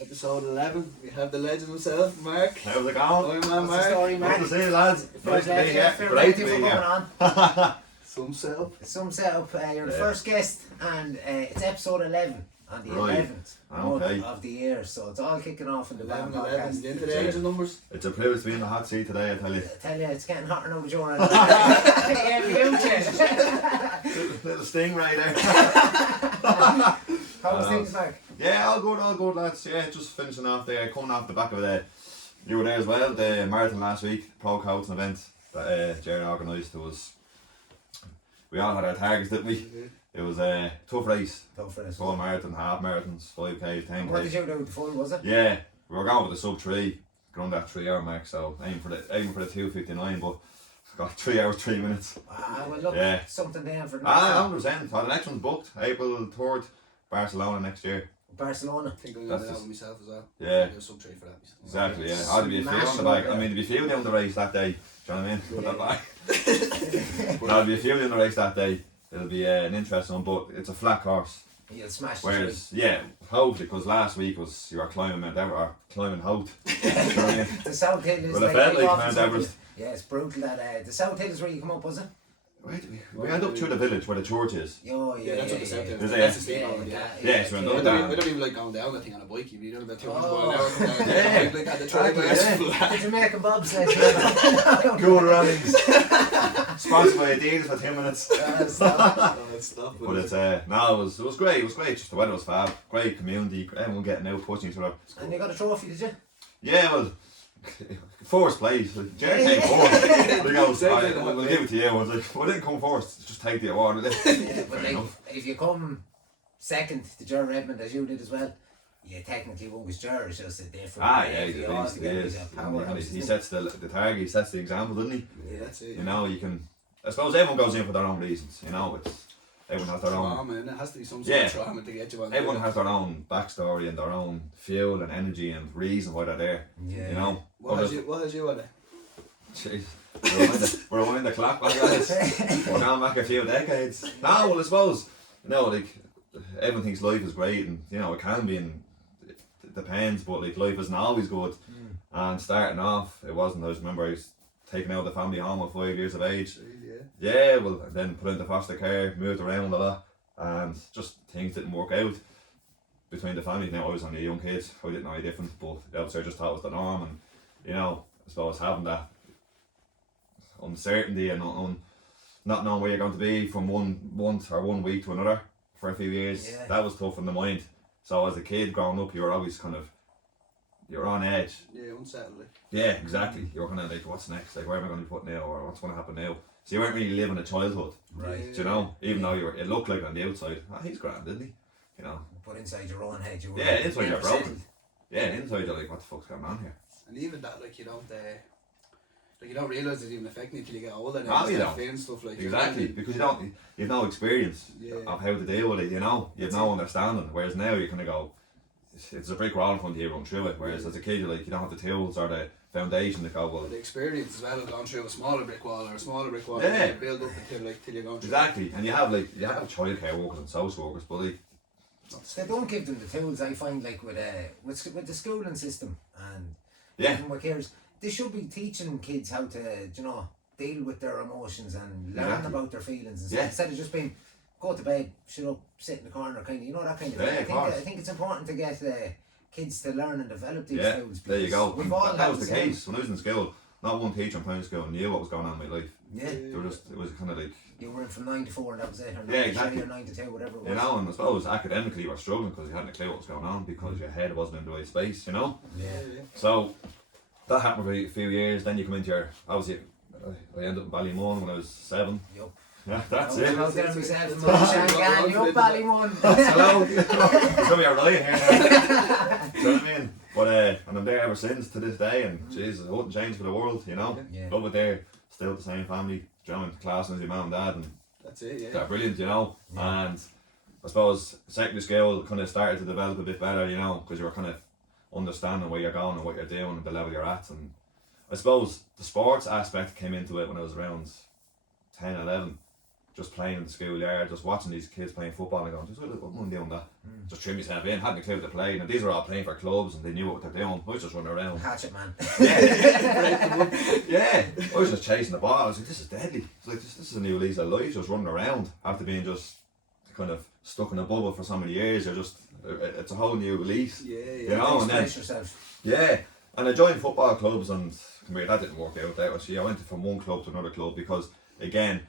episode 11. We have the legend himself, Mark. How's it going? Ironman Mark. Story, Mark? Good to see you, lads. Nice to be here. Great to be here. Some setup. Some setup. You're the first guest, and it's episode 11 on the 11th month of the year. So it's all kicking off in the B.A.M.N. podcast. Into the angel numbers. It's a privilege to be in the hot seat today, I tell you. It's getting hotter now, Joe. Yeah, we do, Little sting right there. How's things, Mark? Yeah, all good, lads. Yeah, just finishing off there, coming off the back of the. You were there as well, the marathon last week, pro coaching event that Jerry organised. We all had our targets, didn't we? It was a tough race. Full marathon, half marathons, 5K, 10K. What did you do? The full, was it? Yeah, we were going with the sub 3, around that 3 hour mark, so aiming for the 2:59, but got 3 hours 3 minutes. Well, look, something there for the next 100%. The next one's booked, April 3rd, Barcelona next year. Barcelona. I think I'm going to do myself as well. Yeah. Do sub 3 for that. Exactly, yeah. I'd be a few on the bike. I mean, there'd be a few down the race that day. Do you know what I mean? Put that back. There'll be a few in the race that day. It'll be an interesting one, but it's a flat course. You'll smash. Whereas, hopefully, because last week you were climbing Mount Everest, or climbing Hout. You know what I mean? The South Hill is well, it felt like Mount Everest. Yeah, it's brutal. That the South Hill is where you come up, was it? Wait, we end up through the village where the church is. Yeah, that's what the South Hill is. That's the steep on it, yeah. So I don't even like going down that thing on a bike. You know about 200 miles an hour. Yeah. Like at the track. The Jamaican bobsled. Cool runnings. Sponsored by Adidas for 10 minutes. Stop. But it was great. It was great. Just the weather was fab. Great community. Everyone getting out, pushing each other. And you got a trophy, did you? Yeah, well, first place. Jerry came fourth. He goes, we'll give it to you. I was like, well, I didn't come first. Just take the award. But if you come second to Jerry Redmond, as you did as well, you technically won with Jerry. It's just a different. He sets the target. He sets the example, doesn't he? Yeah, that's it. You know, you can. I suppose everyone goes in for their own reasons. You know, everyone has their own. Trauma, and it has to be some sort of trauma to get you on. Everyone has their own backstory and their own fuel and energy and reason why they're there. Yeah. You know. What has you on it? Jeez, we're winding the clock back, guys. We're going back a few decades. No, well, I suppose like everyone thinks life is great, and you know it can be, and it depends. But like life isn't always good. And starting off, it wasn't. I remember I was taken out of the family home at 5 years of age. Yeah, well, then put into foster care, moved around a lot, and just things didn't work out between the family. Now I was only a young kid, I didn't know any different, but the outside just thought it was the norm, and you know, I suppose having that uncertainty and not knowing where you're going to be from one month or 1 week to another for a few years, that was tough in the mind. So as a kid growing up, you were always you're on edge. Yeah, unsettled. Yeah, exactly. You're kind of like, what's next? Like, where am I going to be put now, or what's going to happen now? So you weren't really living a childhood, right? You know, even though it looked like on the outside, he's grand, didn't he? You know. But inside your own head, you were. Yeah, inside you're broken. Yeah, inside you're like, what the fuck's going on here? And even that, like, you don't realise it's even affecting you until you get older. Now you don't. Feeling stuff like exactly, because you've no experience of how to deal with it. You know, you've no understanding. Whereas now you kind of go, it's a brick wall in front of you, run through it. Whereas as a kid, you don't have the tools or the foundation to go, well, the experience as well of going through a smaller brick wall or a smaller brick wall, yeah, you build up till you're going through. Exactly, and you have childcare workers and social workers, but they don't give them the tools. I find like with the schooling system and even with carers, they should be teaching kids how to deal with their emotions and learn about their feelings instead of just being go to bed, shut up, sit in the corner, kind of that kind of thing. I think it's important to get kids to learn and develop these skills. There you go. That was the case when I was in school. Not one teacher in primary school knew what was going on in my life. Yeah. It was kind of like you were in from 9 to 4 and that was it. Or 9 to 3 or 9 to 2, whatever it was. You know, and I suppose academically you were struggling because you hadn't a clue what was going on because your head wasn't in the right space. You know. Yeah. So that happened for a few years. Then you come into your obviously. I ended up in Ballymun when I was 7. Yup. Yeah, that's it. I was there myself, You're Ballymun. Hello. There's going to be a riot here now. You know what I mean? But and I'm there ever since to this day, and Jesus, it wouldn't change for the world, you know. Yeah. Love it there, still the same family, joining class with your mum and dad, and that's it. Yeah. They're brilliant, you know. Yeah. And I suppose secondary school kind of started to develop a bit better, you know, because you were kind of understanding where you're going and what you're doing and the level you're at, and I suppose the sports aspect came into it when I was around 10, 11. just playing in the schoolyard, just watching these kids playing football and going, just what am I doing that? Just trim myself in, hadn't a clue to play. And these were all playing for clubs and they knew what they're doing. I was just running around. Hatchet man. Yeah, I was just chasing the ball. I was like, this is deadly. It's like, this is a new lease of life, just running around after being just kind of stuck in a bubble for so many years. You're just, it's a whole new lease. Yeah, yeah. You know, and then, yourself. yeah. And I joined football clubs and come here, that didn't work out. That was, I went from one club to another club because, again,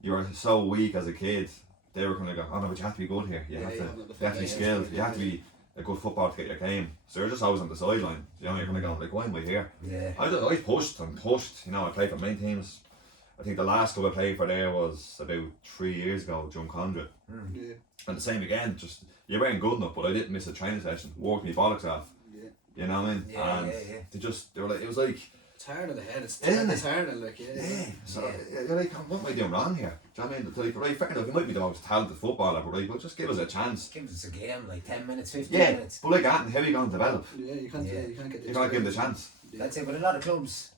you were so weak as a kid. They were kind of going, oh no, but you have to be good here. You have to be skilled. You have to be a good footballer to get your game. So you're just always on the sideline. You know, you're kind of going like, why am I here? Yeah. I pushed and pushed. You know, I played for main teams. I think the last club I played for there was about 3 years ago, Drumcondra. Yeah. And the same again, just you weren't good enough, but I didn't miss a training session. Worked me bollocks off. Yeah. You know what I mean? Yeah, and they were like, it was like, it's hard on the head. It's hard on like So you're like, what am I doing wrong here? Do you know what I mean? Like, right, fair enough, you might be the most talented footballer, but right, but just give us a chance. Give us a game, like 10 minutes, 15 Yeah, minutes. but like that, how are you going to develop? Yeah, you can't get. You can't give them the chance. Yeah. That's it, but a lot of clubs,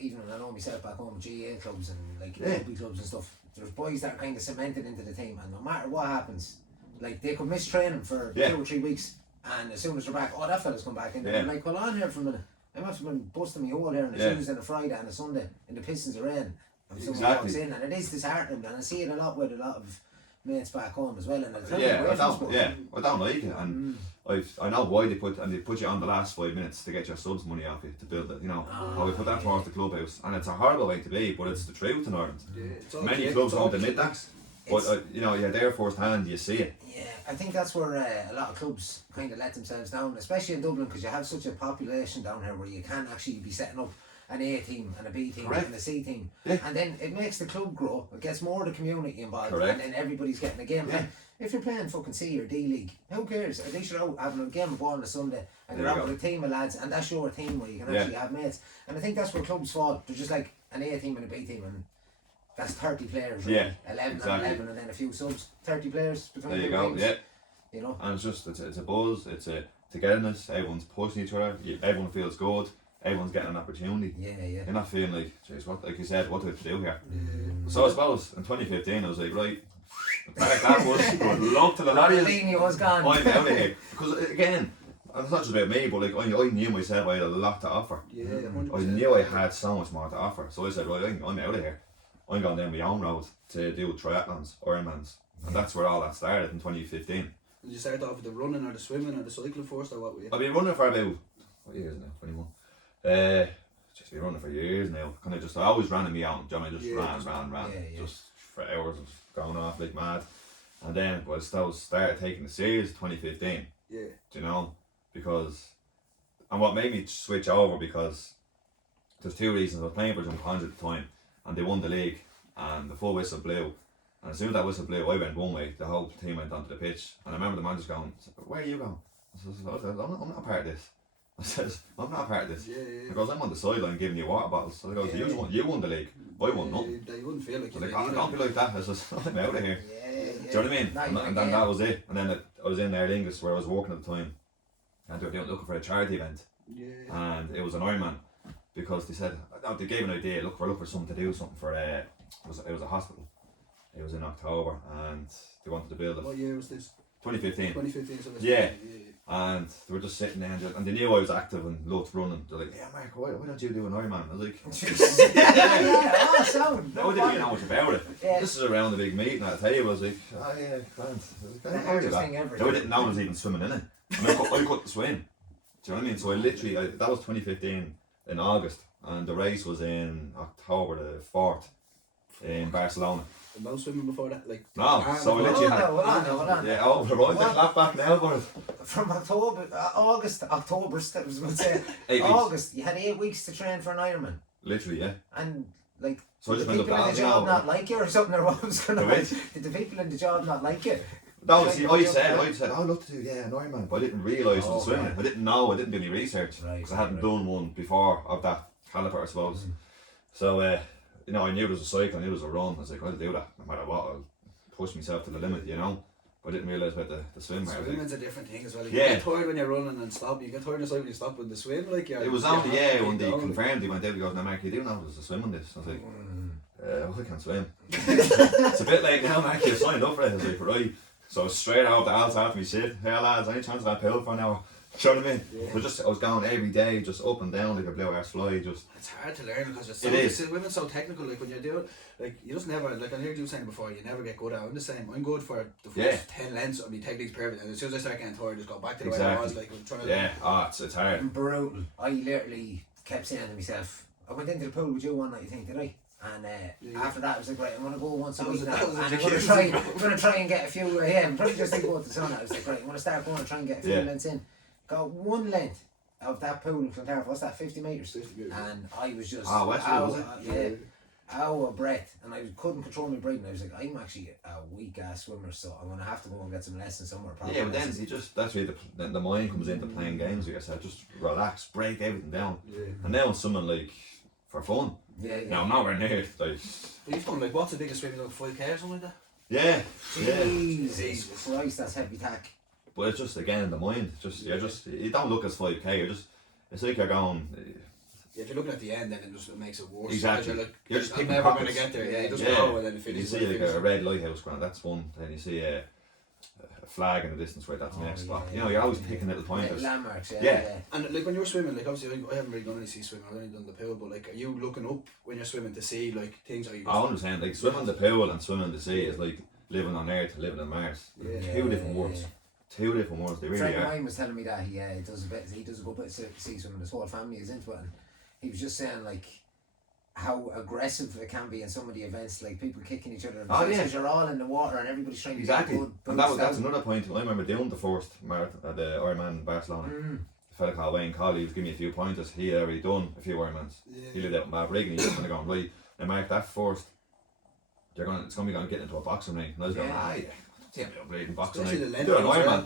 even I know myself back home, GA clubs and like rugby clubs and stuff, there's boys that are kind of cemented into the team, and no matter what happens, like they could miss training for 2 or 3 weeks, and as soon as they're back, oh, that fella's come back in. And they're like, well, on here for a minute. I must have been busting my hole here on a Tuesday and a Friday and a Sunday in the Pistons are in, and someone walks in, and it is disheartening, and I see it a lot with a lot of mates back home as well. And it's I don't like it, and I know why they put you on the last 5 minutes to get your subs money off you to build it. You know, we put that towards the clubhouse, and it's a horrible way to be, but it's the truth in Ireland. Yeah, many clubs won't admit that, but you know, you're there first hand, you see it. Yeah, I think that's where a lot of clubs kind of let themselves down, especially in Dublin, because you have such a population down here where you can actually be setting up an A team and a B team and a C team, and then it makes the club grow. It gets more of the community involved, and then everybody's getting a game. And if you're playing fucking C or D league, who cares? At least you're out having a game of ball on a Sunday, and you're out with a team of lads, and that's your team where you can actually have mates. And I think that's where clubs fall. They're just like an A team and a B team, and that's 30 players, right? 11 and 11, and then a few subs. 30 players between there you two go, teams. You know, and it's just it's a buzz, it's a togetherness. Everyone's pushing each other. Everyone feels good. Everyone's getting an opportunity. You're not feeling like, geez, what, like you said, what do I have to do here? So I suppose in 2015 I was like, right, that was good luck to the lads. was gone. I'm out of here, because again, and it's not just about me, but like I knew myself I had a lot to offer. I knew I had so much more to offer, so I said, right, I'm out of here. I'm going down my own road to do triathlons, Ironmans, and that's where all that started in 2015. Did you start off with the running or the swimming or the cycling first, or what were you? I've been running for about, what years now? 21. Just been running for years now. Kind of just, I always ran in my own. Do you know what I mean? Just ran. Just for hours of going off like mad. And then, but I started taking it serious in 2015. Yeah. Do you know? Because, and what made me switch over, because there's 2 reasons. I was playing for Drumcondra at the time, and they won the league, and the full whistle blew. And as soon as that whistle blew, I went one way, the whole team went onto the pitch. And I remember the man just going, where are you going? I said, I'm not a part of this. I said, I'm not a part of this. Because I'm on the sideline giving you water bottles. So I goes, you won the league, I won nothing. You wouldn't feel like you did. Don't be like that. I said, I'm out of here. Do you know what I mean? And then that was it. And then I was in Aer Lingus where I was working at the time, and they were looking for a charity event. And it was an Ironman, because they said, they gave an idea, look for something to do, something for it was a hospital. It was in October, and they wanted to build it. What year was this? 2015. 2015. So yeah. And they were just sitting there, and they knew I was active and loved running. They're like, yeah, Mark, why don't you do an Ironman? I was like, sound. I didn't know much about it. This is around the big meeting at the table. I was like, oh yeah, grand. The hardest thing ever. So I didn't know I was even swimming in it. And I couldn't swim. Do you know what I mean? So I literally, that was 2015 in August, and the race was in October the 4th in Barcelona. No swimming before that, like. No, so I literally had. Hold on. Yeah, right, the clap back now, but. From October, August, August, you had 8 weeks to train for an Ironman. Literally, yeah. And like, so did the people in the job not like you or something, or what was going on? Did the people in the job not like you? No, see, I said, I'd love to do an Ironman, but I didn't realise it was swimming. Right. I didn't know, I didn't do any research, because I hadn't done one before of that calibre, I suppose. So, you know, I knew there was a cycle, I knew there was a run. I was like, I'll do that, no matter what, I'll push myself to the limit, you know. But I didn't realise about the swim part. Swimming's a different thing as well. You get tired when you're running and stop. You get tired when you stop with the swim. Like it was only when they confirmed, they went out, he goes, now Mark, you do know there's a swim on this. I was like, I can't swim. It's a bit late now, I'm actually signed up for it. I was like, right. So straight out the house after me said, hey lads, any chance of that pool for an hour? Do you know what I mean? Yeah. But I was going every day, just up and down like a blue arse fly. Just it's hard to learn because women's so technical. Like when you do it, like you just never, like I heard you saying before, you never get good at it. I'm the same. I'm good for the first 10 lengths of my technique's perfect, and as soon as I start getting tired, I just go back to the way I was. Like I'm trying to. It's hard. And brutal. I literally kept saying to myself, I went into the pool with you one night, I think, did I? And after that, I was like, right, I'm gonna go once a week now, and I'm gonna try and get a few. I'm probably just thinking about the sun. I was like, right, I'm gonna start going and try and get a few lengths in. Got one length of that pool in Clontarf. What's that? 50 metres. 50 metres. And I was just out of breath, and I couldn't control my breathing. I was like, I'm actually a weak ass swimmer, so I'm gonna have to go and get some lessons somewhere. Yeah, but then you just that's where the mind comes into playing games with yourself. Just relax, break everything down, and now it's something like for fun. Now I'm nowhere near it. Like, but you've done like what's the biggest swimming, like 5k or something like that? Jesus Christ, that's heavy tack. But it's just again the mind. You don't look as 5k. It's like you're going. If you're looking at the end, then it makes it worse. Exactly. You're just I'm never going to get there. You just go and then finish. You see like a red lighthouse ground. That's one. Then you see a flag in the distance, right? That's the next spot. You know, you're always picking little pointers. Landmarks. And like when you're swimming, like obviously I haven't really done any sea swimming. I've only done the pool. But like, are you looking up when you're swimming to see like things? Are you? 100%. Like swimming the pool and swimming the sea is like living on Earth, living on Mars. Two different worlds. Two different worlds. They really are. A friend of mine was telling me that he does a good bit of sea swimming. His whole family is into it, and he was just saying like how aggressive it can be in some of the events, like people kicking each other. Because you're all in the water and everybody's trying to get good. And that's another point. I remember doing the first marathon at the Ironman Barcelona. A fella called Wayne Colley, he was giving me a few pointers. He had already done a few Ironmans. He lived out in Bavrig and he was kind of going, right, now Mark, that first, it's going to be getting into a boxing ring. And I was going, yeah, bleeding boxing ring. Do an Ironman. Do you know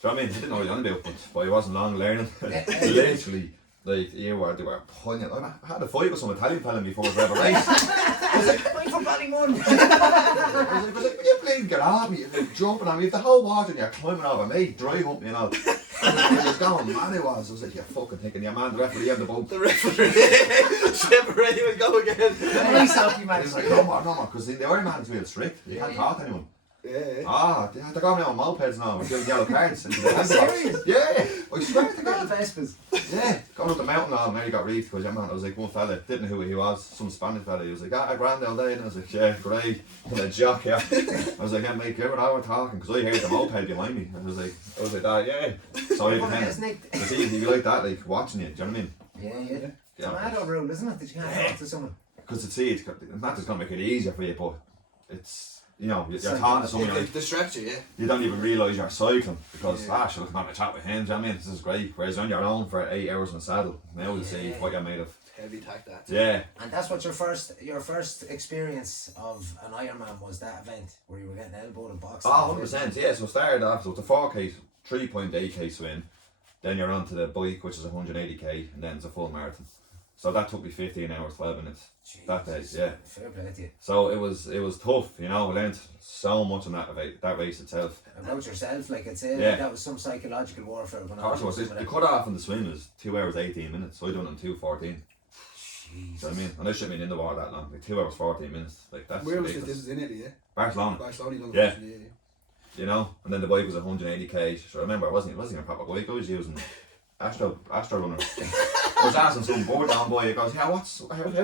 what I mean? He didn't know what he was on about, but he wasn't long learning. Literally. Like, they were punching. I had a fight with some Italian fella before we ever race. I was like, I'm from Ballymun. I was like, will you please get on me? You're jumping on me. If the whole water and you're climbing over me, dry hump me and all. He was going mad, he was. I was like, you're fucking thinking, your man, the referee on the boat. The referee. Separate, he would go again. Nice happy man. He's like, no more, because the Ironman's real strict. You can't talk to anyone. They're going on mopeds now, we're doing yellow cards. Serious? Yeah, I swear to God. Vespers. Yeah, going up the mountain now, and now you got reefed because I was like, one fella, didn't know who he was, some Spanish fella, he was like, I ran all day, and I was like, yeah, great, and a jock, I was like, yeah, mate, give it hour talking, because I heard the moped behind me, I was like, yeah. So it's easy, you like that, like, watching you, do you know what I mean? Yeah. It's a mad rule, isn't it, that you can't talk to someone? Because it's not just going to make it easier for you, but it's, you know, you're talking to someone like distracts you, you don't even realise you're cycling because sure, look, I'm having a chat with him, do you know what I mean? This is great. Whereas on your own for 8 hours in the saddle, now you see what you're made of. Heavy tack that. Yeah. And that's what your first experience of an Ironman was, that event where you were getting elbowed and boxed. 100%, yeah. So started off, so it's a 4k, 3.8k swim, then you're on to the bike, which is 180k, and then it's a full marathon. So that took me 15 hours, 12 minutes. Jesus, that day, yeah. Fair play to you. So it was tough, you know. I learned so much on that race itself. About yourself, like I'd say, like that was some psychological warfare. Of course, the cut off in the swim is 2 hours 18 minutes. So I done it in 2:14. Jeez. You know what I mean? And I shouldn't be in the water that long. Like 2 hours 14 minutes. Like that's where ridiculous. was this in Italy? Barcelona. Yeah. You know, and then the bike was 180k. So I remember, I wasn't even a proper bike. I was using Astro Runner. I was asking some board down boy, he goes, yeah, how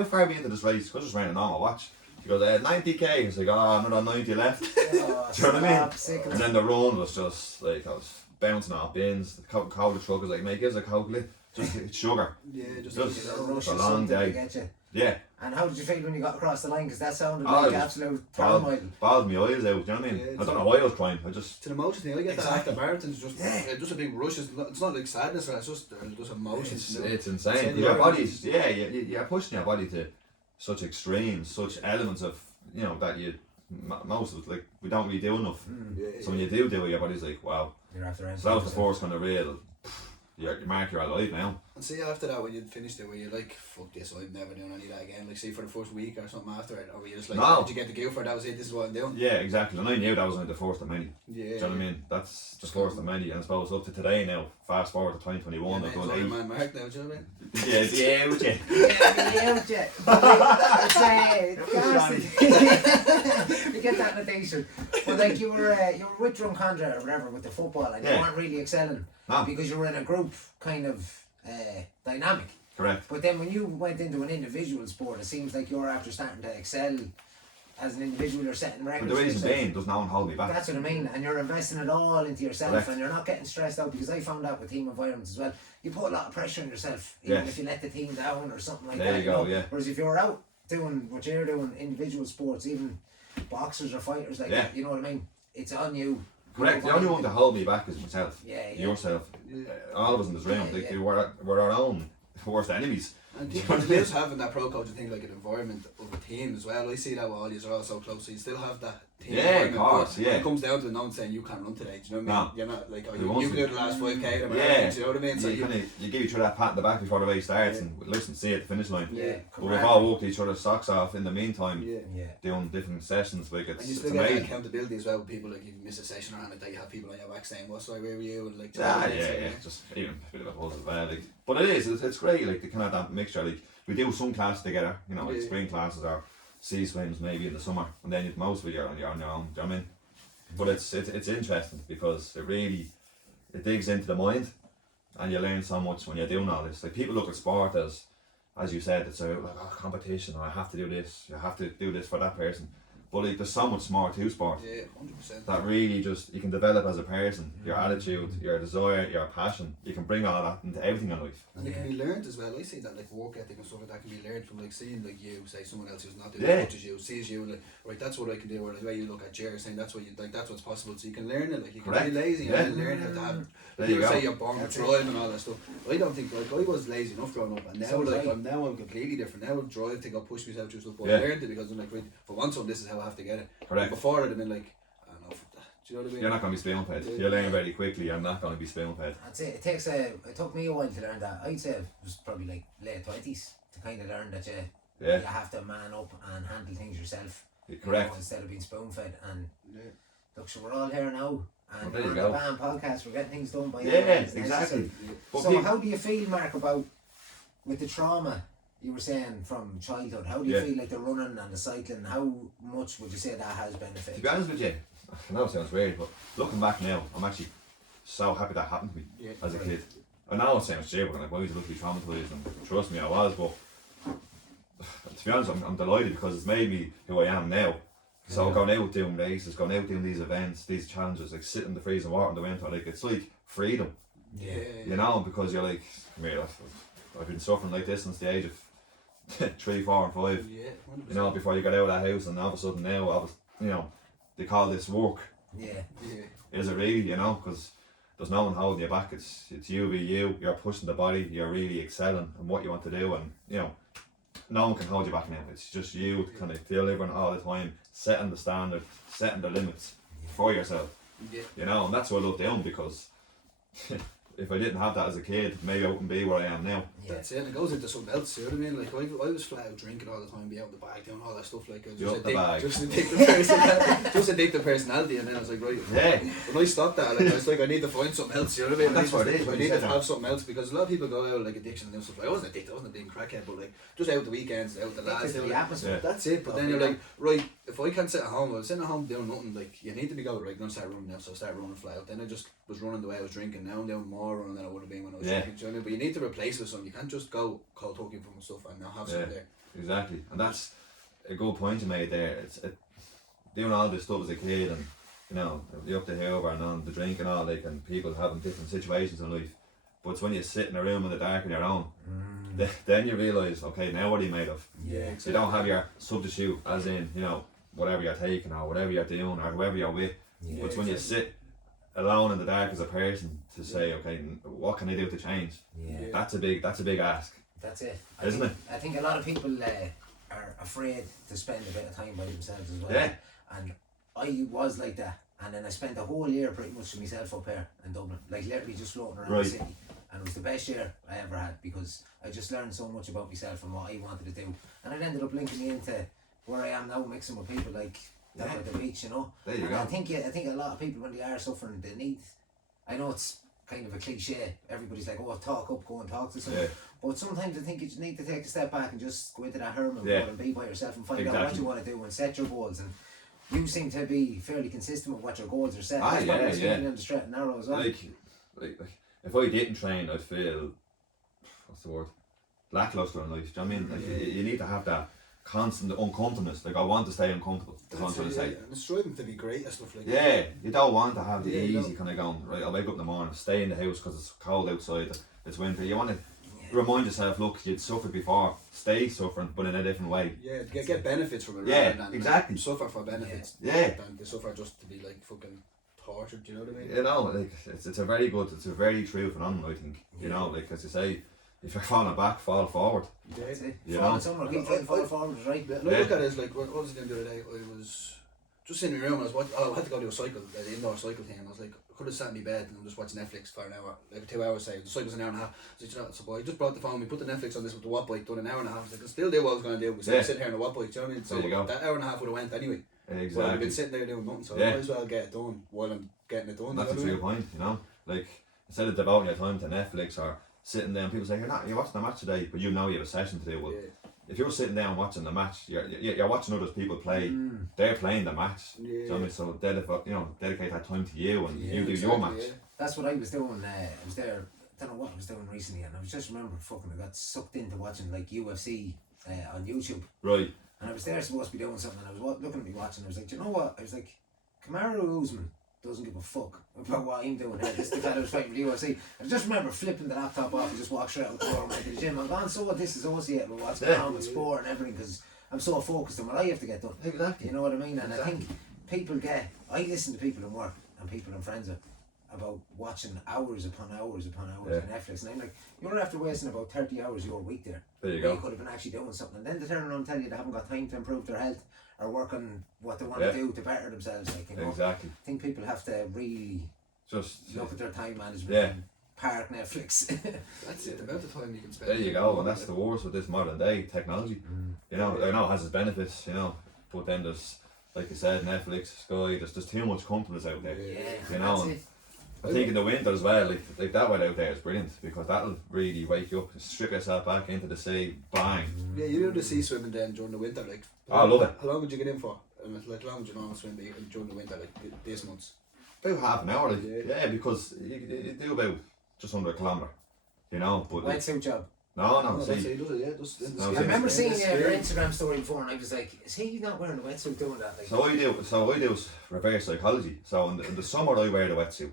far are we into this race? Because I was wearing a normal watch. He goes, 90k. I was like, another 90 left. Do you know what I mean? And then the run was just like, I was bouncing off bins. The Coca-Cola truck was like, mate, give us a Coke, just it's sugar. Yeah, just a long day. Yeah. And how did you feel when you got across the line? Because that sounded like absolute turmoil. Bawled my eyes out, do you know what I mean? I don't know why I was crying. It's an emotion thing. I get that after marathons, just a big rush. It's not like sadness, it's just emotions. It's insane. Your body's, you're pushing your body to such extremes, such elements of, you know, that you, most of it, like, we don't really do enough. So when you do it, your body's like, wow. You're after so that was the first kind of real, Mark, you're alive now. And see after that when you finished it, were you like, fuck this, I'm never doing any of that again? Like say for the first week or something after it, or were you just like, No. did you get the gear for it? That was it. This is what I'm doing. Yeah, exactly. And I knew that was only the first of many. Yeah. Do you know what I mean? That's the first of many. And I suppose up to today now, fast forward to 2021, I've done 8. Ironman Mark now, do you know what I mean? Yeah, would you? We get that notation. But like you were with Drumcondra or whatever with the football, and you weren't really excelling because you were in a group kind of dynamic. Correct. But then when you went into an individual sport, it seems like you're after starting to excel as an individual. You're setting records. But the reason being, does no one hold me back. That's what I mean, and you're investing it all into yourself. Correct. And you're not getting stressed out, because I found out with team environments as well, you put a lot of pressure on yourself, even if you let the team down or something like that. There you go, yeah. Whereas if you're out doing what you're doing, individual sports, even boxers or fighters like that, you know what I mean? It's on you. Correct. The only one to hold me back is myself. Yeah. Yourself. All of us in this room. Like, we're our own worst enemies. And just having that pro coaching thing, like an environment of a team as well. I see that while you are all so close, so you still have that team environment. Of course, when it comes down to no one saying you can't run today, do you know what I mean? You're not like, you can do the last 5k, do you know what I mean? So you give each other that pat in the back before the race starts and listen, see at the finish line. But we've all walked each other's socks off in the meantime, doing different sessions. Like, it's, and you still get that accountability as well with people. Like, you miss a session around it, that you have people on your back saying, what's right, where were you? And like, just even a bit of a buzz as well. Like, but it's great, like, the kind of that mixture. Like, we do some classes together, you know, like spring classes or sea swims maybe in the summer, and then most of it you're on your own, do you know what I mean? But it's interesting because it digs into the mind, and you learn so much when you're doing all this. Like, people look at sport as you said, it's like competition, or I have to do this, you have to do this for that person. But like, there's so much more to sport. Yeah, 100%. That really just, you can develop as a person, your attitude, your desire, your passion. You can bring all that into everything in life. And it can be learned as well. I see that like work ethic and stuff like that can be learned from like seeing like you, say someone else who's not doing as much as you, sees you like, right, that's what I can do, or the way you look at Jerry saying that's what you like, that's what's possible. So you can learn it. Like, you can be lazy and learn how to have. People say you're born with drive and all that stuff. I don't think, like, I was lazy enough growing up, and now I'm completely different. Now I drive to go push myself through stuff, but I learned it because I'm like, right, if I want something, this is how I have to get it. Correct. Before I'd have been like, I don't know, do you know what I mean? You're not going to be spoon fed. You learn very quickly. You're not going to be spoon fed. I'd say it took me a while to learn that. I'd say it was probably like late 20s to kind of learn that you have to man up and handle things yourself. Correct. You know, instead of being spoon fed. And look, so we're all here now. And there you on go. the BAM podcast, we're getting things done by exactly. So how do you feel, Mark, about with the trauma you were saying from childhood? How do you feel like the running and the cycling? How much would you say that has benefited? To be honest with you, I know it sounds weird, but looking back now, I'm actually so happy that happened to me as a kid. I know it sounds stupid, like, why was I luckily traumatised, and trust me, I was, but to be honest, I'm delighted because it's made me who I am now. So going out doing races, going out doing these events, these challenges, like sitting in the freezing water in the winter, like, it's like freedom. You know, because you're like, come here, I've been suffering like this since the age of 3, 4 and 5. You know, before you got out of that house, and all of a sudden now, you know, they call this work. Is it really? You know, because there's no one holding you back. It's you be you. You're pushing the body. You're really excelling in what you want to do, and you know, no one can hold you back now. It's just you kind of delivering all the time, setting the standard, setting the limits for yourself. You know, and that's what I love doing, because if I didn't have that as a kid, maybe I wouldn't be where I am now. That's it. It goes into something else. You know what I mean? Like, I was flat out drinking all the time, be out in the bag, doing all that stuff. Like, just addictive personality. And then I was like, right. When I stopped that, like, I was like, I need to find something else. You know what I mean? That's what it is. I need to have something else, because a lot of people go out like addiction and stuff. Like, I wasn't addicted. I wasn't a big crackhead, but like just out the weekends, out the lads. That's it. But then you're like, right, if I can't sit at home, I was sitting at home doing nothing. Like, you need to be going, right, I'm gonna start running now. So I started running flat out. Then I just was running the way I was drinking. Now I'm doing more running than I would have been when I was drinking. Do you know what I mean? But you need to replace with something. You can't just go cold turkey from stuff and now have something there. Exactly, and that's a good point you made there. It's doing all this stuff as a kid, and you know, you up to Hoover and on the drink and all, like, and people having different situations in life. But it's when you sit in a room in the dark on your own, then you realise, okay, now what are you made of? Exactly. You don't have your substitute, as in, you know, whatever you're taking or whatever you're doing or whoever you're with. But it's when you sit alone in the dark as a person to say, okay, what can I do to change? That's a big ask. That's it. Isn't it? I think a lot of people are afraid to spend a bit of time by themselves as well. And I was like that. And then I spent the whole year pretty much to myself up here in Dublin. Like, literally just floating around the city. And it was the best year I ever had because I just learned so much about myself and what I wanted to do, and it ended up linking me into where I am now, mixing with people like down at the beach, you know. There you and go. I think a lot of people, when they are suffering, they need, I know it's kind of a cliche, everybody's like, oh, talk up, go and talk to someone, but sometimes I think you just need to take a step back and just go into that hermit mode and be by yourself and find out what you want to do and set your goals. And you seem to be fairly consistent with what your goals are set. That's probably speaking in the straight and narrow as well. Like if I didn't train, I'd feel, what's the word, lackluster in life. Do you know what I mean? Like you need to have that constant uncomfortableness. Like I want to stay uncomfortable. That's what I'm trying to say. And striving to be great and stuff like that. Yeah, you don't want to have the easy kind of going, right, I'll wake up in the morning, stay in the house because it's cold outside, it's winter. You want to remind yourself, look, you'd suffered before, stay suffering, but in a different way. Yeah, get benefits from it rather than exactly. Suffer for benefits. Yeah. Than to suffer just to be like fucking tortured, do you know what I mean? You know, like it's a very good, it's a very true phenomenon, I think. You know, like as you say, if you're falling back, fall forward. Yeah, that's it. You Fall know? somewhere, keep trying to fall forward, is right. And I look at it as like, what was I doing the other day? I was just in my room, I had to go do a cycle, an indoor cycle thing, and I was like, I could have sat in my bed and just watched Netflix for an hour, like 2 hours, say. The cycle's an hour and a half. I was like, so I just brought the phone, we put the Netflix on this with the watt bike, done an hour and a half. I was like, I still do what I was going to do, because I'm sitting here on the watt bike, do you know what I mean? So there you go. that hour and a half would have went anyway. Exactly. Well, I've been sitting there doing nothing, so I might as well get it done while I'm getting it done. That's a true point, you know? Like, instead of devoting your time to Netflix or sitting there and people say, you're watching the match today, but you know you have a session to do. Well, if you're sitting down watching the match, you're watching other people play, they're playing the match. Yeah. So, I mean, so dedicate that time to you and you do your match. Yeah. That's what I was doing. I was there, I don't know what I was doing recently, and I was just remembering I got sucked into watching like UFC on YouTube. Right. And I was there supposed to be doing something, and I was looking at me watching, I was like, do you know what? I was like, Kamaru Usman doesn't give a fuck about what I'm doing here. This is the guy who was fighting for the UFC. I just remember flipping the laptop off and just walk straight out the door and went to the gym. I'm gone so disassociated with what's going on with sport and everything because I'm so focused on what I have to get done. Exactly. You know what I mean? And I think I listen to people in work and people I'm friends with about watching hours upon hours on Netflix, and I'm like, you're after wasting about 30 hours your week there. There you go. You could have been actually doing something, and then they turn around and tell you they haven't got time to improve their health or work on what they want to do to better themselves. Like, you know, exactly. I think people have to really just look at their time management and park Netflix. That's it, about the time you can spend. There you go, and that's the worst with this modern day technology. You know, I know it has its benefits, you know, but then there's, like you said, Netflix, Sky, there's too much comfortness out there. You know, that's it. I think in the winter as well, like that weather out there is brilliant because that'll really wake you up, strip yourself back into the sea, bang. Yeah, you do the sea swimming then during the winter, like. I love it. How long would you get in for? Like, how long would you normally swim during the winter, like this months? About half an hour, like, because you do about just under a kilometre, you know. But Wetsuit job. No, see. I remember seeing your Instagram story before, and I was like, is he not wearing a wetsuit doing that? Like, So I do reverse psychology. So in the summer I wear the wetsuit,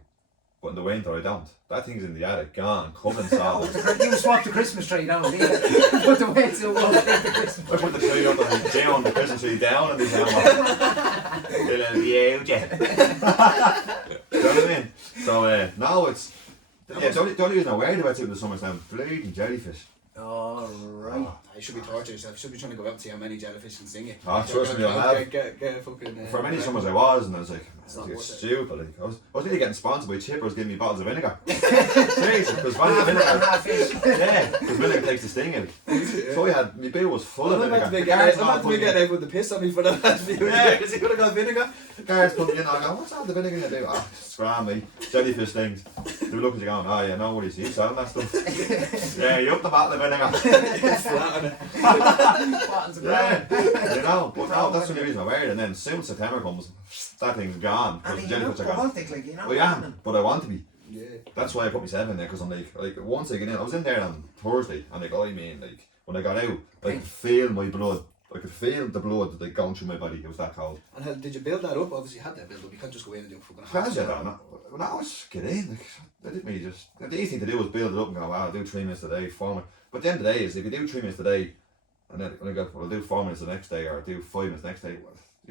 but in the winter I don't. That thing's in the attic, gone, covered in salt. you swapped the Christmas tree down, didn't you? Put the wetsuit on the Christmas I put the tree up and down the Christmas tree down and the down. You know what I mean? So no, it's the only reason I wear the wetsuit in the summer is now bleeding jellyfish. Oh, right. You should be torturing yourself. You should be trying to go out and see how many jellyfish can sing it. Oh, trust me, I have. Get fucking, For many summers I was, and I was like, it's stupid. Like, I was really getting sponsored by Chippers giving me bottles of vinegar. Seriously, because vinegar takes the sting out. So my bill was full of vinegar. I'm about to be getting everyone to piss on me for the last few years. You could have got vinegar. The guards come in, I go, what's all the vinegar you do? Oh, scram me, jellyfish stings. They look at you going, oh yeah, no worries, you selling that stuff. Yeah, you up the bottle of vinegar. You know, but no, that's the only reason I wear it. And then soon September comes, that thing's gone. Because the jellyfish are gone. Well, yeah, but I want to be. Yeah. That's why I put myself in there, because I'm like once I get in, I was in there on Thursday, and when I got out, I could feel my blood. I could feel the blood like going through my body. It was that cold. And how, did you build that up? Obviously, you had that build up. You can't just go in and do fucking. When I was get in, the easy thing to do was build it up and go, I'll do 3 minutes a day, 4 minutes. But the end of the day is, if you do 3 minutes a day, and then I'll do 4 minutes the next day, or I'll do 5 minutes the next day.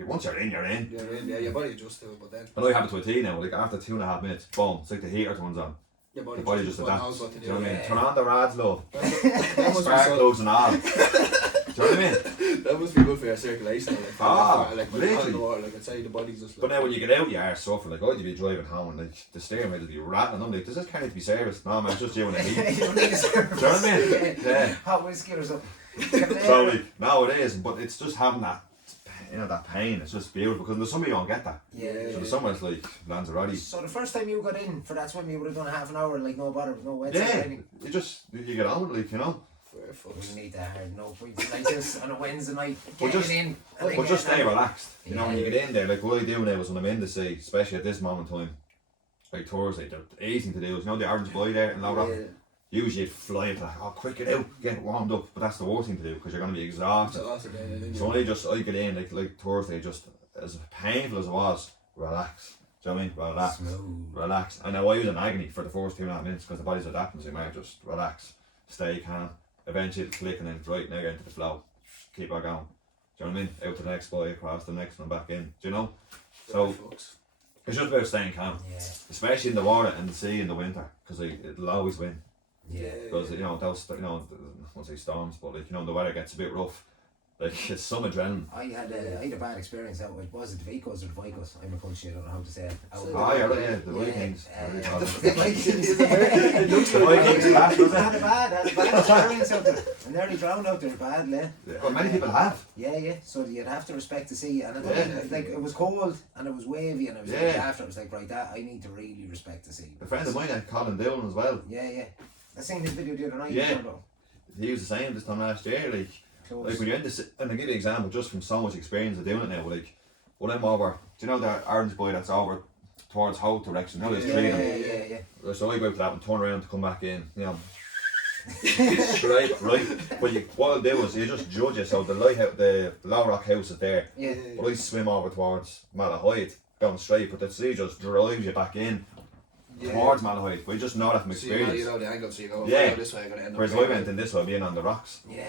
Once you're in, you're in. You're in, yeah, your body adjusts to it, but then. But I have it to a T now. Like after 2.5 minutes, boom, it's like the heater turns on. Your The body just adapts. knows what to do. You know what I mean? Turn on the rads, love. That must be Spark so. plugs and all. Do Do you know what I mean? That must be good for your circulation. Like when literally. the water, like I'd say the body's just. But now when you get out, you are suffering. Like, you'd be driving home and like the steering wheel will be rattling. I'm like, does this car need to be serviced? No, man, it's just you and the heat. You don't need a service. Do you know what I mean? Yeah. Hot whiskey or something. So like, no, it is, but it's just having that, that pain. It's just beautiful because there's some of you don't get that. Yeah. So there's somewhere it's like Lanzarote. So the first time you got in for that swim, you would have done half an hour, like no bother, no wet. Yeah. You get on with it, like, you know. We need to hard no points like this on a Wednesday night. But just stay relaxed. You know, when you get in there, like what I do now is when I'm in the sea, especially at this moment in time, like Thursday, the easy thing to do is, you know, the orange boy there in Low Rock. Usually you'd fly into that, quick it out, get warmed up, but that's the worst thing to do because you're going to be exhausted. So I get in, like Thursday, just as painful as it was, relax. Do you know what I mean? Relax. And now I was in agony for the first 2.5 minutes because the body's adapting, so you might just relax, stay calm. Eventually it'll click and then it's right, now you're into the flow. Keep on going. Do you know what I mean? Out to the next boy, across the next one, back in. Do you know? So it's just about staying calm. Yeah. Especially in the water and the sea in the winter, because it'll always win. Yeah. Because you know those, I won't say storms, but like, you know, the weather gets a bit rough. Like, it's some adrenaline. I had a bad experience out with, was it the Vicos or the Vicos? I'm a country, I don't know how to say it. The Vikings. The Vikings. I had a bad experience out there. I nearly drowned out there badly. Well, many people have. Yeah. So you'd have to respect the sea, and it was cold and it was wavy, and it was like after it was like, right, that I need to really respect the sea. A friend of mine had Colin Dillon as well. Yeah. I seen his video the other night. Yeah. He was the same this time last year, like. Close. Like when you're in this, and I'll give you an example just from so much experience of doing it now. Like when I'm over, do you know that orange boy that's over towards Holt direction? You know, there's three of them. Yeah. So I go out to that and turn around to come back in. You know, straight, right. But what I'll do is you just judge it. So the Low Rock house is there. Yeah. But I swim over towards Malahide, going straight. But the sea just drives you back in. Towards Malahide, but you just know that from experience. You know the angle, so you go this way, you're going to end up. Whereas I went in this way, being on the rocks. Yeah.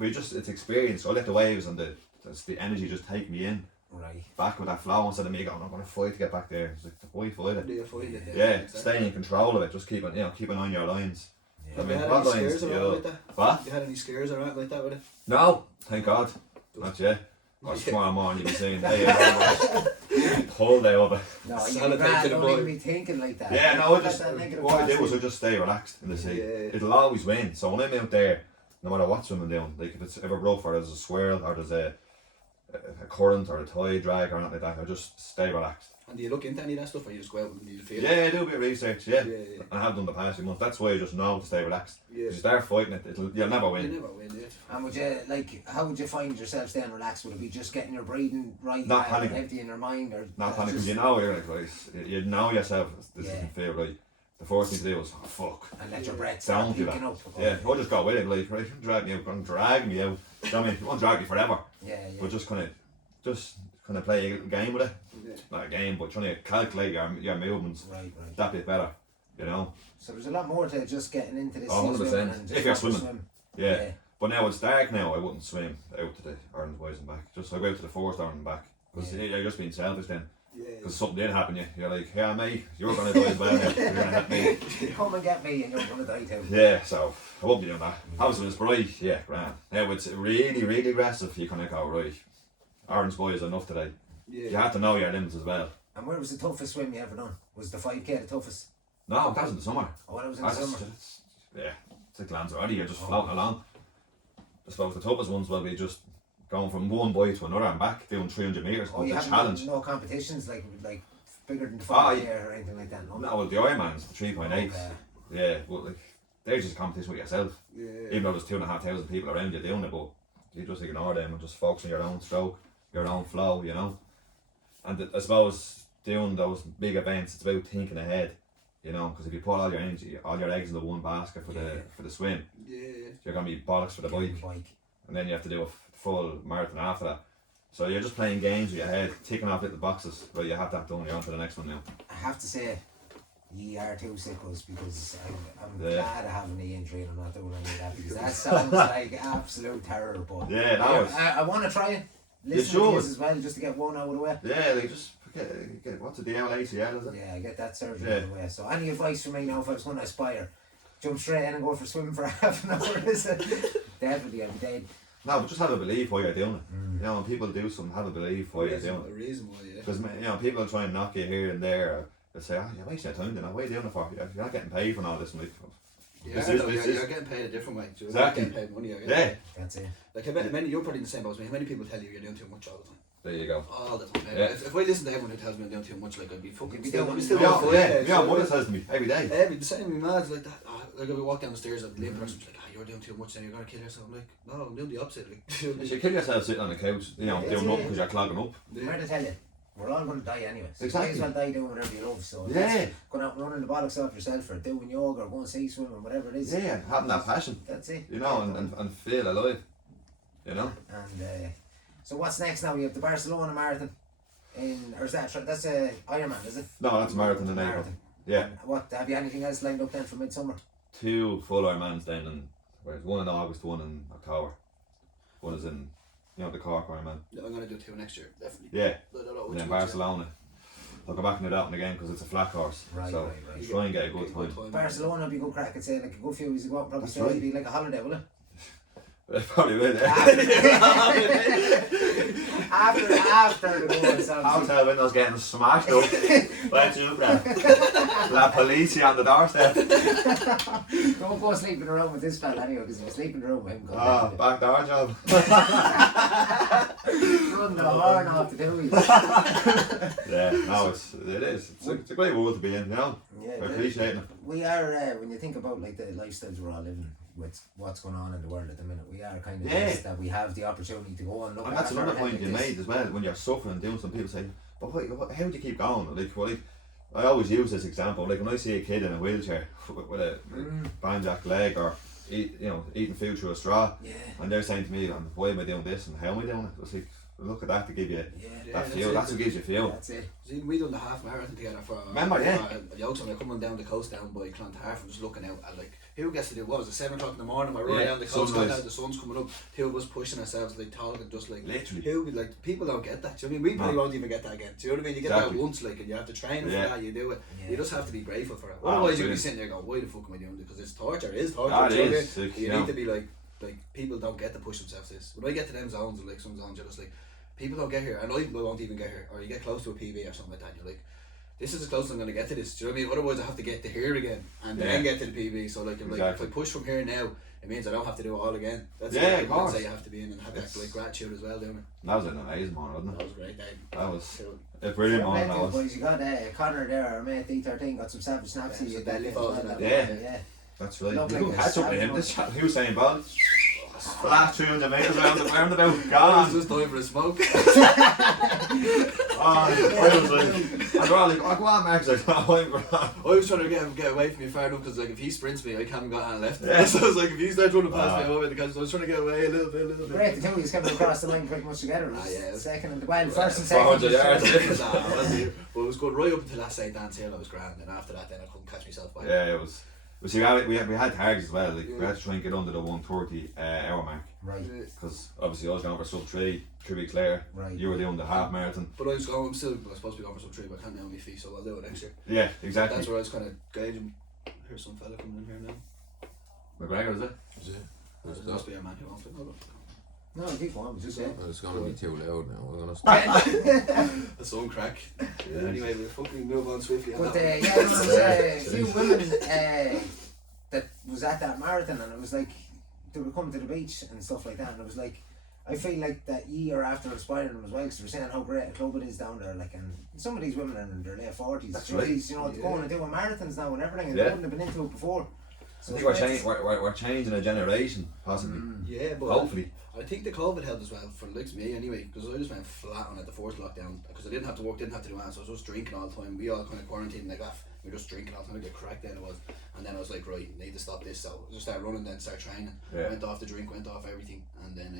But it's experience. So I let the waves and the energy just take me in. Right. Back with that flow instead of me going, I'm going to fight to get back there. It's like, why fight it? Do you fight it? Yeah, exactly. Staying in control of it, just keep on your lines. Yeah. I mean, what lines? Like that? What? You had any scares or anything like that with it? No, thank God. Not yet. Or tomorrow morning you'll be saying, pulled out of it. No, you don't even be thinking like that. Yeah, no, what I do is I just stay relaxed in the sea. It'll always win. So when I'm out there, no matter what swimming down, like if it's ever rough or there's a swirl or there's a current or a tide drag or anything like that, I just stay relaxed. And do you look into any of that stuff or you just go out and you feel I do a bit of research, And I have done the past few months. That's why I just know to stay relaxed. If you start fighting it, you'll never win. You never win, And would you, how would you find yourself staying relaxed? Would it be just getting your breathing right? Not panicking. Emptying your mind? Or not panicking, because you know you're like, right, you know yourself, this doesn't feel right. The first thing to do is, fuck. And let your breath start picking up. I'll just go with it, like, right, drag me out, drag me out. You know what I mean? You won't drag me forever. But just kind of play a game with it. Not a game, but trying to calculate your movements. Right. That bit better, you know. So there's a lot more to just getting into this. 100%. If you're swimming. Yeah. But now it's dark now, I wouldn't swim out to the Ironmans boys and back. Just I go out to the first Ironman and back. Because you're just being selfish then. Because something did happen to you. You're like, yeah, mate, you're going to die as well. You're going to hit me. Come and get me and you're going to die too. Yeah, so I won't be doing that. Obviously, it's bright, grand. Now it's really, really aggressive. You kind of go, right, Ironmans boys enough today. You have to know your limits as well. And where was the toughest swim you ever done? Was the 5k the toughest? No, that was in the summer. Oh, that was in the summer? It's like Lanzarote, you're just floating along. I suppose the toughest ones will be just going from one buoy to another and back, doing 300 metres. Oh, you haven't done no competitions like bigger than the 5k or anything like that, no? No, well, the Ironmans, the 3.8. Okay. Yeah, but like, there's just a competition with yourself. Even though there's 2,500 people around you doing it, but you just ignore them and just focus on your own stroke, your own flow, you know. And I suppose doing those big events, it's about thinking ahead, you know, because if you put all your energy, all your eggs in the one basket for the swim, you're going to be bollocks for the bike, and then you have to do a full marathon after that. So you're just playing games with your head, ticking off little boxes, but you have that done, you're on to the next one now. I have to say, ye are two sickles, because I'm glad I have a knee injury and I'm not doing any of that, because that sounds like absolute terror, but I want to try it. Listen to this as well, just to get one out of the way. Yeah, they just get what's the DL ACL, is it? Yeah, get that surgery out of the way. So any advice for me now if I was going to aspire? Jump straight in and go for swimming for half an hour, is it? Definitely, I'm dead. No, but just have a belief why you're doing it. You know, when people do something, have a belief why you're doing it. A reason why, yeah. Because, you know, people try and knock you here and there. They say, oh, you're wasting your time, then. What are you doing it for? You're not getting paid for all this. Like, you're getting paid a different way. So exactly. You're getting paid money. Yeah. That's it. Like, you're probably in the same boat as me. How many people tell you you're doing too much all the time? There you go. All the time. Yeah. If I listen to everyone who tells me I'm doing too much, like, I'd be fucking still Yeah, mother says to me every day. The same, my man's like that. Like, if we walk down the stairs, the lame person's like, you're doing too much, then you're going to kill yourself. I'm like, no, I'm doing the opposite. Like, you should kill yourself sitting on the couch, you know, doing nothing because you're clogging up. I'm here to tell you, we're all going to die anyway. So exactly. you might as well die doing whatever you love. So going out and running the bollocks off yourself, or doing yoga, or going sea swimming, whatever it is. Yeah, having that passion. That's it. You know, and feel alive. You know. And so what's next now? We have the Barcelona marathon. Or is that's a Ironman, is it? No, that's a marathon in April. Yeah. And what have you anything else lined up then for midsummer? 2 full Ironmans then, and whereas one in August, one in October. One is in, you know, the Cork Ironman. Yeah, I'm gonna do 2 next year, definitely. Yeah. And then Barcelona. I'll go back and do that one again because it's a flat course. Right. Try and get a good time. Barcelona will be a good crack. I'd say like a good few weeks ago, probably That's say it'd be like a holiday, will it? It probably will. After the goals, hotel windows getting smashed up. Where'd you La police on the doorstep. Don't go sleeping around with this fella anyway, because if you sleep in the room with him, back door job. Run the horn off the doilies. Yeah, no, it is. It's a great world to be in, you know. Yeah, I appreciate it. We are, when you think about like the lifestyles we're all living with what's going on in the world at the minute, we are kind of blessed that we have the opportunity to go and look. And that's another point you made as well. When you're suffering, doing some people say, "But how do you keep going?" Like, I always use this example. Like when I see a kid in a wheelchair with a banjack leg or eating food through a straw, and they're saying to me, "Why am I doing this and how am I doing it?" It's like, look at that to give you that feel. That's what gives you feel. That's it. See, we done the half marathon together for Yokes, and I coming down the coast down by Clontarf and just looking out at like who gets to do what was it 7 o'clock in the morning? I run down the coast, got out, the sun's coming up. 2 of us pushing ourselves like talking, just like literally. Who like people don't get that. Do you know what I mean? We probably won't even get that again. Do you know what I mean? You get that once, like, and you have to train for that. You do it. You just have to be grateful for it. Otherwise, you'll be sitting there going, "Why the fuck am I doing this?" Because it's torture. It is torture. It is. You need to be like people don't get to push themselves. This when I get to them zones, like some zones, you're just like, people don't get here, and I won't even get here. Or you get close to a PB or something like that, you're like, this is as close as I'm going to get to this. Do you know what I mean? Otherwise I have to get to here again and then get to the PB. So like, if I push from here now, it means I don't have to do it all again. That's of course. Say you have to be in and have that like gratitude as well, doing it. That was an amazing morning, wasn't it? That was a great day. That was a brilliant morning. That was. Boys, you got Connor there, our mate D13, got some savage snaps. Yeah, that's right. You couldn't catch up with him. He was saying, "Ball, flat 300 metres around the roundabout, gone." I was just time for a smoke. I was like, go on, Mark. I was trying to get away from you far enough because like if he sprints me, I haven't got on left. So I was like, if he starts running past me, I'm over the catch. So I was trying to get away a little bit. Great, the two of you coming across the line pretty much together. Second and first and 400 yards. But it was good right up until last St. Dan's Hill. I was grand, and after that, then I couldn't catch myself back. Yeah, it was. But see, we had targets as well. Like we had to try and get under the 130 hour mark. Right. Because obviously I was going for sub 3 weeks later. Right. You were doing the half marathon. But I'm still supposed to be going for sub 3, but I can't nail my feet, so I'll do it next year. Yeah, exactly. That's where I was kind of gauging. Here's some fella coming in here now. McGregor, is it? There must be a man who wants to know. No, keep on. Just say. It's going to be too loud now. We're going to stop. That's some crack. Anyway, we'll fucking move on swiftly. But there was a few women that was at that marathon, and it was like they would come to the beach and stuff like that, and it was like I feel like that year after inspiring them as well, because they were saying how great a club it is down there, like, and some of these women are in their late 40s, 50s, you know, going and doing marathons now and everything, and they wouldn't have been into it before. So I think we're changing a generation, possibly. Yeah, but hopefully. I think the COVID helped as well, for like me anyway, because I just went flat on it the first lockdown, because I didn't have to work, didn't have to do anything, so I was just drinking all the time. We all kind of quarantined like that. We were just drinking all the time, I get cracked then it was. And then I was like, right, need to stop this, so I just started running, then start training. Went off the drink, went off everything, and then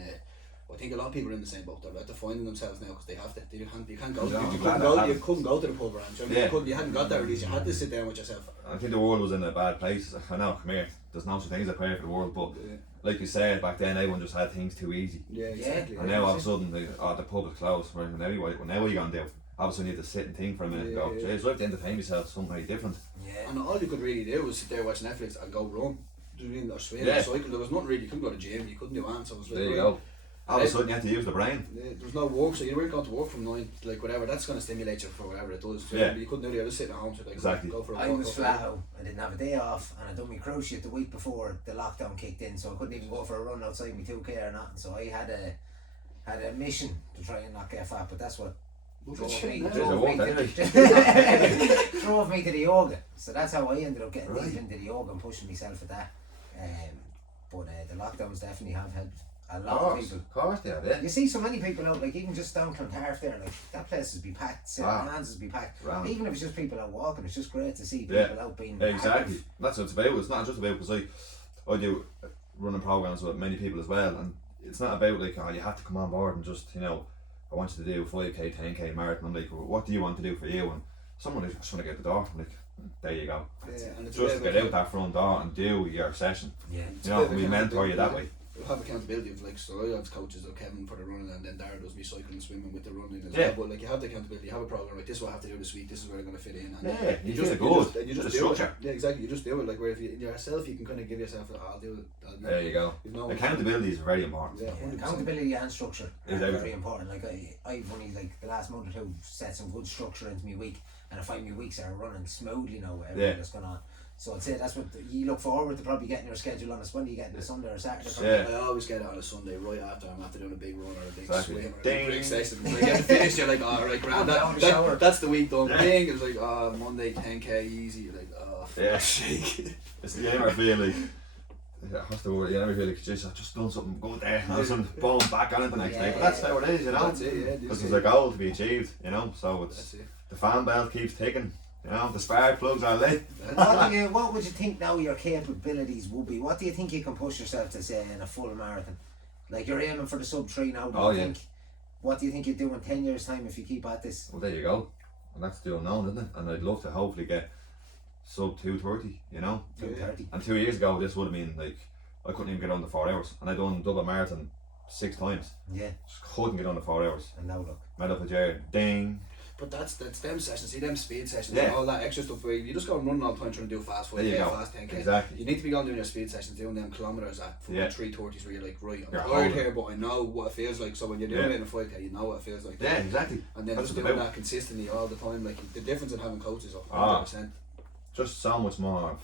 I think a lot of people are in the same boat. They're finding themselves now because they have to. You can't go. You couldn't go to the pub around. You hadn't got that release. You had to sit down with yourself. I think the world was in a bad place. I know, come here. There's no such things as prayer for the world, but like you said, back then everyone just had things too easy. Yeah, exactly. And now all of a sudden, the pub is closed. Well, now what are you gonna do? Obviously, you need to sit and think for a minute. And go, geez, I have to entertain myself something very different. Yeah. And all you could really do was sit there, watch Netflix, and go run. Do you mean or swim or cycle? There was nothing really. You couldn't go to the gym. You couldn't do anything. So it was like, there you go. All of a sudden you have to use the brain. There was no work, so you weren't going to work from 9, like whatever, that's going to stimulate you for whatever it does. Yeah. You couldn't do it, just sitting at home, so like, Exactly. go for a I walk. was flat out. I didn't have a day off, and I done my cruciate the week before the lockdown kicked in, so I couldn't even go for a run outside my 2K or nothing. So I had a mission to try and not get fat, but that's what drove me to the yoga. So that's how I ended up getting deep into the yoga and pushing myself at that. But the lockdowns definitely have helped a lot of people. Of course they have, yeah. You see so many people out, like even just down Clontarf there, like that place would be packed, Ironmans would be packed. Round. Even if it's just people out walking, it's just great to see people out being exactly. active. That's what it's about. It's not just about, because I do running programs with many people as well, and it's not about like, oh, you have to come on board and just, you know, I want you to do 5k, 10k marathon. I'm like, well, what do you want to do for you? And someone is just want to get the door. I'm like, there you go. And it's Just get out that front door and do your session. Yeah. You know, we mentor you that way. We'll have accountability of like, so I have coaches of Kevin for the running, and then Dara does me cycling and swimming with the running as well. But like, you have the accountability, you have a program, like this is what I have to do this week, this is where I'm going to fit in. And you just do the structure. Yeah, exactly. You just do it. Like, where if you yourself, you can kind of give yourself, I'll do it. There you go. Accountability is very important. Yeah, accountability and structure is very important. Like I've only like the last month or two set some good structure into my week, and I find my weeks are running smoothly now with everything that's going on. So I'd say that's what you look forward to, probably getting your schedule on a Sunday, getting a Sunday or Saturday. I always get it on a Sunday right after I'm after doing a big run or a big swim or a big big session. When you get finished, you're like, oh, right, grand. That's the week done. Ding. It's like, oh, Monday 10k easy. You're like, oh, fuck's sake. You never feel like, what's the word? You never feel like, jeez, I've just done something good there. And I'm boom, back on it the next day. But that's how it is, you know. That's it, yeah. Because there's a goal to be achieved, you know. So it's the fan belt keeps ticking. You know, the spark plugs are lit. What would you think now your capabilities would be? What do you think you can push yourself to say in a full marathon? Like you're aiming for the sub 3 now. What do you think you'd do in 10 years time if you keep at this? Well, there you go. And that's the unknown, isn't it? And I'd love to hopefully get sub 2:30, you know. 2:30. And 2 years ago this would have been like, I couldn't even get under 4 hours. And I'd done double marathon 6 times. Yeah. Just couldn't get under 4 hours. And now look. Met up a chair, ding. But that's them sessions, see them speed sessions, and all that extra stuff where you just go and run all the time trying to do fast 5k, fast 10k. Exactly. You need to be going doing your speed sessions, doing them kilometres at 3:30s where you're like, right, I'm You're tired here, but I know what it feels like. So when you're doing it in a 5k, you know what it feels like. Yeah, exactly. And then just doing that consistently all the time, like the difference in having coaches is 100%. Just so much more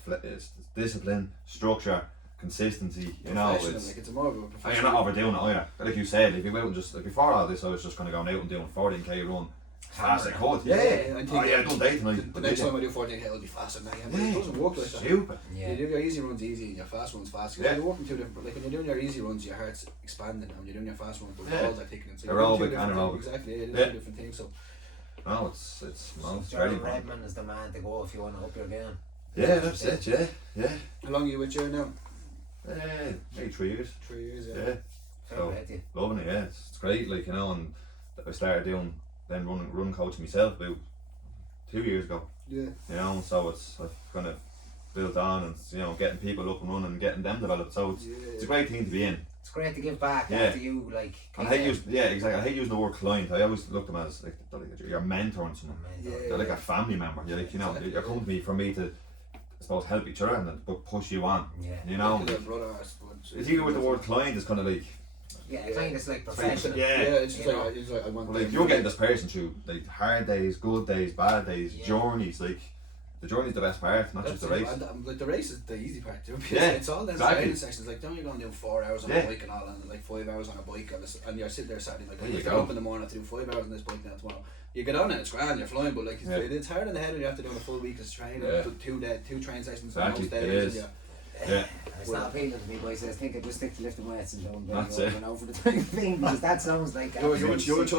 discipline, structure, consistency, you know. It's more of a professional. And you're not overdoing it either. Like you said, if you go out and just, like before all this, I was just going to go out and doing 14k run. Fast I could. I think I've done day tonight. The next time I do 14k, I'll be faster than I am. But it doesn't work like that. Stupid. You do your easy runs easy and your fast runs fast. You're working two different. Like when you're doing your easy runs, your heart's expanding, and when you're doing your fast runs, the walls are thickening. So aerobic, anaerobic. Exactly. Two different things. So. No, it's very Redmond is the man to go if you want to up your game. Yeah, that's it. Yeah. How long are you with Jer now? Maybe 3 years. 3 years. Yeah. So loving it. Yeah, it's great. Like, you know, and I started doing run coaching myself about 2 years ago. Yeah. You know, so I've kind of built on and, you know, getting people up and running and getting them developed. So it's a great thing to be in. It's great to give back after you, like. And I hate exactly. I hate using the word client. I always look at them as like you're mentoring someone. They're like a family member. You're like, you know, you're coming to me for me to, I suppose, help each other and push you on. Yeah. You know. It's even with the word client, it's kind of like. Yeah, client is like professional. It's just like I want. Like you're getting this person through like hard days, good days, bad days, journeys. Like the journey's the best part, not just the race. Like the race is the easy part too. It's all them training sessions. Like, don't you go and do 4 hours on a bike and all, and like 5 hours on a bike, and you're sitting there Saturday like, you get up in the morning to do 5 hours on this bike now tomorrow. You get on and it's grand, you're flying, but like it's hard in the head when you have to do a full week of training, two train sessions on most days. It's not appealing to me, boys. I think I just stick to lifting weights and don't go over the time thing, because that sounds like your child was still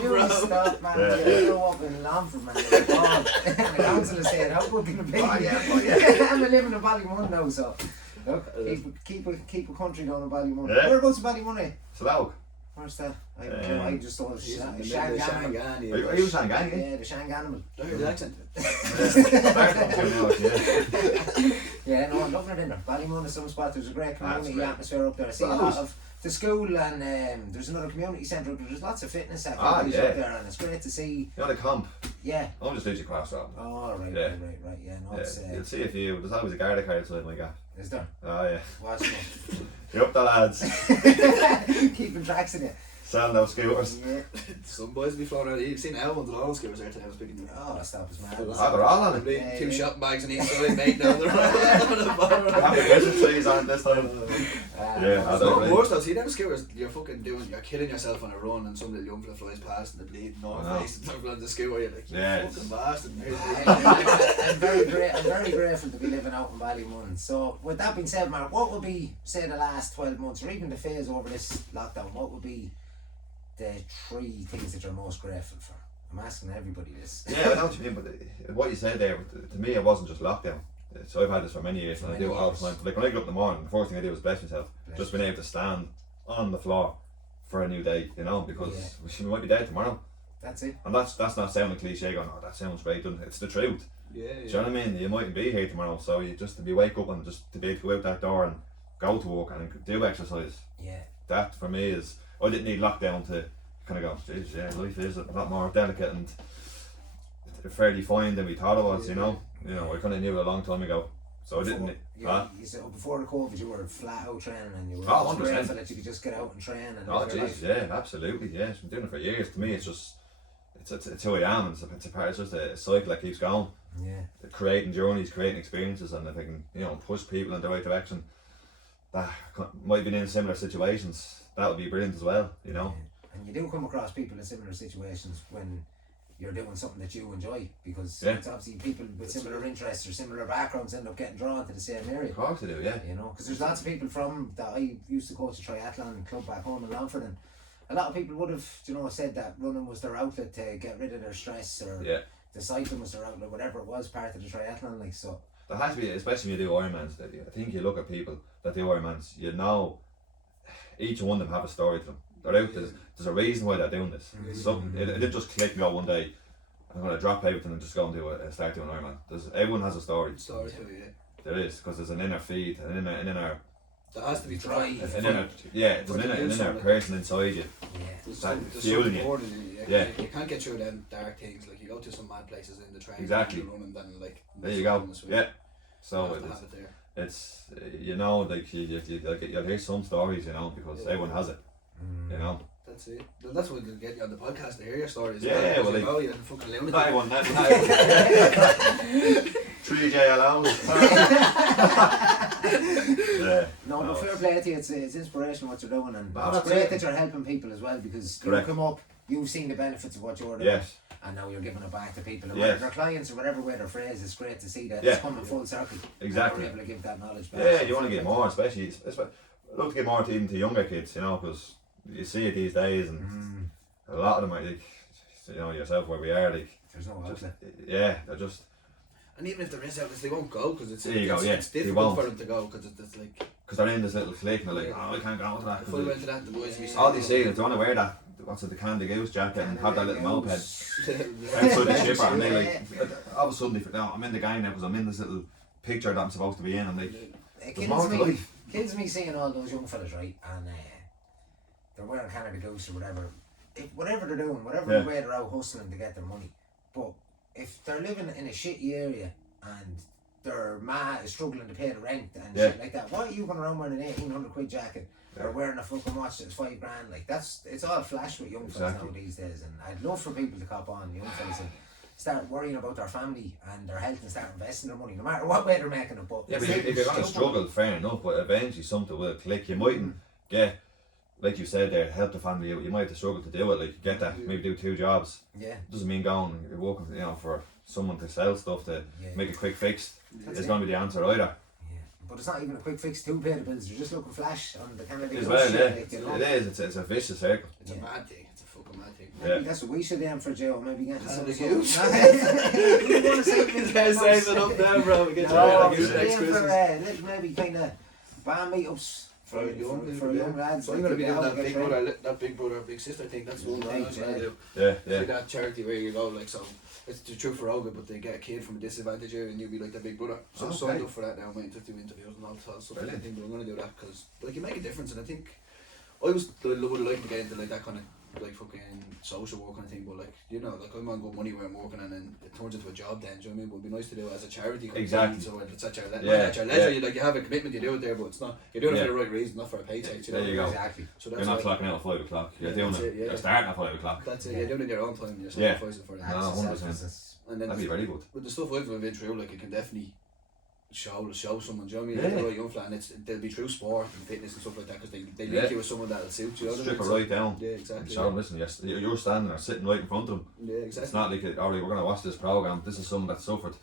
good. Stop, man. You go up in Longford, man. And the council is saying, how good can it be? I'm living in Ballymun now, so look, keep a country down in Ballymun. Whereabouts in Ballymun? Slough. Where's that? I just thought Shanganimal. Are you Shanganimal? Yeah, the Shanganimal. The accent. Yeah, no, I'm loving it in there. Ballymun is some spot. There's a great community atmosphere up there. I see a lot of the school, and there's another community centre. There's lots of fitness activities up there, and it's great to see. You're on a comp. Yeah. I'm just literally across that. Oh, right. Yeah, no, it's. You'll see a few. There's always a Garda car outside my gap. Is there? Oh, yeah. Watch me. You up the lads. Keeping tracks in it. Selling those scooters. Yeah. Some boys be flown out. You've seen L1s and all those scooters there today. I was speaking to them. Oh, stop us, man. Oh, they're all on it. Probably two yeah. shopping bags in each side, mate. Down the road. Happy Christmas trees on this time. Yeah, It's not worse though. See them scooters, you're killing yourself on a run, and some little young fella flies past and they bleed North Face and stuff on the scooter. You're like, you fucking bastard. I'm very grateful to be living out in Ballymun. So, with that being said, Mark, what would be, say, the last 12 months, or even the phase over this lockdown, what would be the 3 things that you're most grateful for? I'm asking everybody this. Yeah, I know what you mean, but what you said there, to me, it wasn't just lockdown. So I've had this for many years, and I do it all the time. Like when I get up in the morning, the first thing I do is bless myself. Just being able to stand on the floor for a new day, you know, because we might be dead tomorrow. That's it. And that's not sounding cliche, going, oh, that sounds great, doesn't it? It's the truth. Yeah. Do you know what I mean? You mightn't be here tomorrow, so you just to be wake up and just to be able to go out that door and go to work and do exercise. Yeah. That for me is, I didn't need lockdown to kind of go, geez, yeah, life is a lot more delicate and fairly fine than we thought it was, you know. You know, I kind of knew it a long time ago. So I didn't. You said before the COVID, you were flat out training, and you were 100%. grateful that you could just get out and train. And Oh jeez, yeah, absolutely, yeah. I've been doing it for years. To me, it's just, it's who I am, and it's just a cycle that keeps going. Yeah. Creating journeys, creating experiences, and if I can, push people in the right direction, that might be in similar situations, that would be brilliant as well, you know. Yeah. And you do come across people in similar situations when you're doing something that you enjoy, because it's obviously people with similar interests or similar backgrounds end up getting drawn to the same area. Of course they do, yeah. You know, because there's lots of people that I used to coach a triathlon club back home in Longford, and a lot of people would have, said that running was their outlet to get rid of their stress, or the cycling was their outlet, whatever it was, part of the triathlon, like so. There has to be, especially when you do Ironmans, I think you look at people that do Ironmans, each one of them have a story to them. They're out, there's a reason why they're doing this. Something, it didn't just click and go one day, I'm going to drop everything and just go and start doing Ironman. Everyone has a story. There is, because there's an inner feed, an inner there has to be drive. There's an inner person inside you. Yeah. There's fueling you. You can't get through them dark things. Like you go to some mad places in the train. Exactly. And running, then like there you go. Yeah. So there. It's like you'll hear some stories, because everyone has it. You know. That's it. That's what they'll get you on the podcast to hear your stories. Yeah, well, you're fucking lunatic. Not everyone. 3J alone. No, but fair play to you. It's inspirational what you're doing, and it's great that you're helping people as well, because you come up, you've seen the benefits of what you're doing. Yes. And now you're giving it back to people, and their clients or whatever way they're phrased. It's great to see that it's coming full circle. Exactly. And we're able to give that knowledge back. Yeah, you want to get more, especially I'd love to get more even to younger kids, because you see it these days, and a lot of them are like, yourself where we are, like, there's no outlet. They're just. And even if there is outlets, they won't go because it's difficult for them to go because it's like. Because they're in this little clique and they're like, oh, I can't go to that. If I went to that, the boys would be saying, all they see is they want to wear that, the Candy Goose jacket and have that little moped outside the shipper, and they like, all of a sudden I'm in the gang now because I'm in this little picture that I'm supposed to be in, and like, it kills me seeing all those young fellas, right, and they're wearing Canada Goose or whatever. Whatever they're doing, whatever way they're out hustling to get their money. But if they're living in a shitty area and their ma is struggling to pay the rent and shit like that, why are you going around wearing an 1,800 quid jacket or wearing a fucking watch that's $5 grand? Like, it's all flash with young fellas now these days, and I'd love for people to cop on, young fellas, and start worrying about their family and their health and start investing their money, no matter what way they're making it. But but if you're going to struggle, fair enough, but eventually something will click. You mightn't get, like you said there, help the family out. You might have to struggle to do it, like get that, maybe do 2 jobs. Yeah. Doesn't mean going, you're working, for someone to sell stuff to make a quick fix. It's going to be the answer either. Yeah. But it's not even a quick fix to pay the bills. You're just looking flash on the Canada as well, it is. It's a vicious circle. It's a mad thing. It's a fucking mad thing. Maybe that's what we should aim for, Joe. Maybe getting some of you. We want to save it up there, bro. We get next Christmas. Maybe kind of band meetups. For young lads. So I'm going to be doing that big brother, big sister thing. That's what I'm going to do. Yeah. See that charity where you go, like, so it's the truth for Olga, but they get a kid from a disadvantaged area and you'll be like their big brother. So I'm signed up for that now. I'm going to do interviews and all that stuff. I think I'm going to do that because, like, you make a difference, and I think I would like to get into like that kind of like fucking social work kind of thing, but like, you know, like I'm on good money where I'm working and then it turns into a job then, do you know what I mean? But it'd be nice to do it as a charity kind of Exactly. thing, so it's at your leisure, you, like, you have a commitment, you do it there, but it's not, you're doing it for the right reason, not for a paycheck, you know? There you go. Exactly. So that's You're not why, clocking out at 5 o'clock, you're doing it, you're starting at 5 o'clock. that's it, you're doing it in your own time, you're Yeah. sacrificing for it. No, 100%. And then That'd be very good. with the stuff I've been through, like, it can definitely show someone, do you know what I mean? Yeah. Like, the right young fella, and they'll be through sport and fitness and stuff like that, because they link you with someone that'll suit you. Strip it right down. Yeah, exactly. Show them, listen, you're standing there, sitting right in front of them. Yeah, exactly. It's not like, alright, we're going to watch this programme, this is someone that suffered.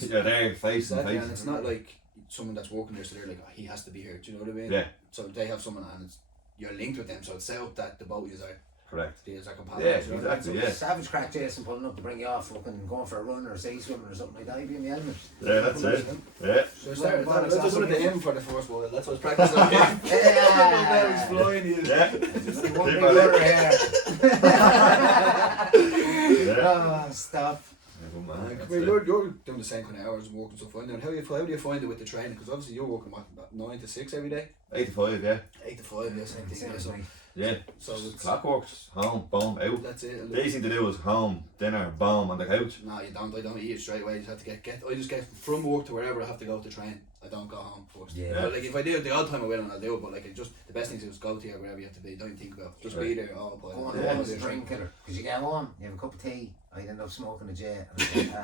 You're there, face to face. And it's not like someone that's working there, so they're like, oh, he has to be here, do you know what I mean? Yeah. So they have someone, and you're linked with them, so it's set up that the boat is are Correct. compatible. Yeah, you know what I mean? exactly, yeah. Savage crack Jason pulling up to bring you off, fucking going for a run or sea swimming or something like that. You'd be in the element. Yeah, that's it. Yeah. So I started, let's just put it to him for the first boil. That's what's practicing on him. Yeah. He's flying you. Yeah. One big water here. Yeah. Oh, stop. You're doing the same kind of hours and work and stuff. And how do you find it with the training? Because obviously you're working what, 9 to 6 every day. 8 to 5, yeah. 8 to 5, yeah, same thing. Yeah, so, Yeah. so it's, Clockworks, home, boom, out. that's it. The easy thing to do is home, dinner, boom, on the couch. No, you don't. I don't eat it straight away. You just have to get. I just get from work to wherever I have to go to train. I don't go home first. Yeah. But like if I do it the odd time I will and I'll do it. But like it just the best thing to do is go to wherever you have to be. Don't think about it. Just be there. Oh, boy. Go on home is a drink killer. Because you get home, you have a cup of tea, I'd end up smoking a J. And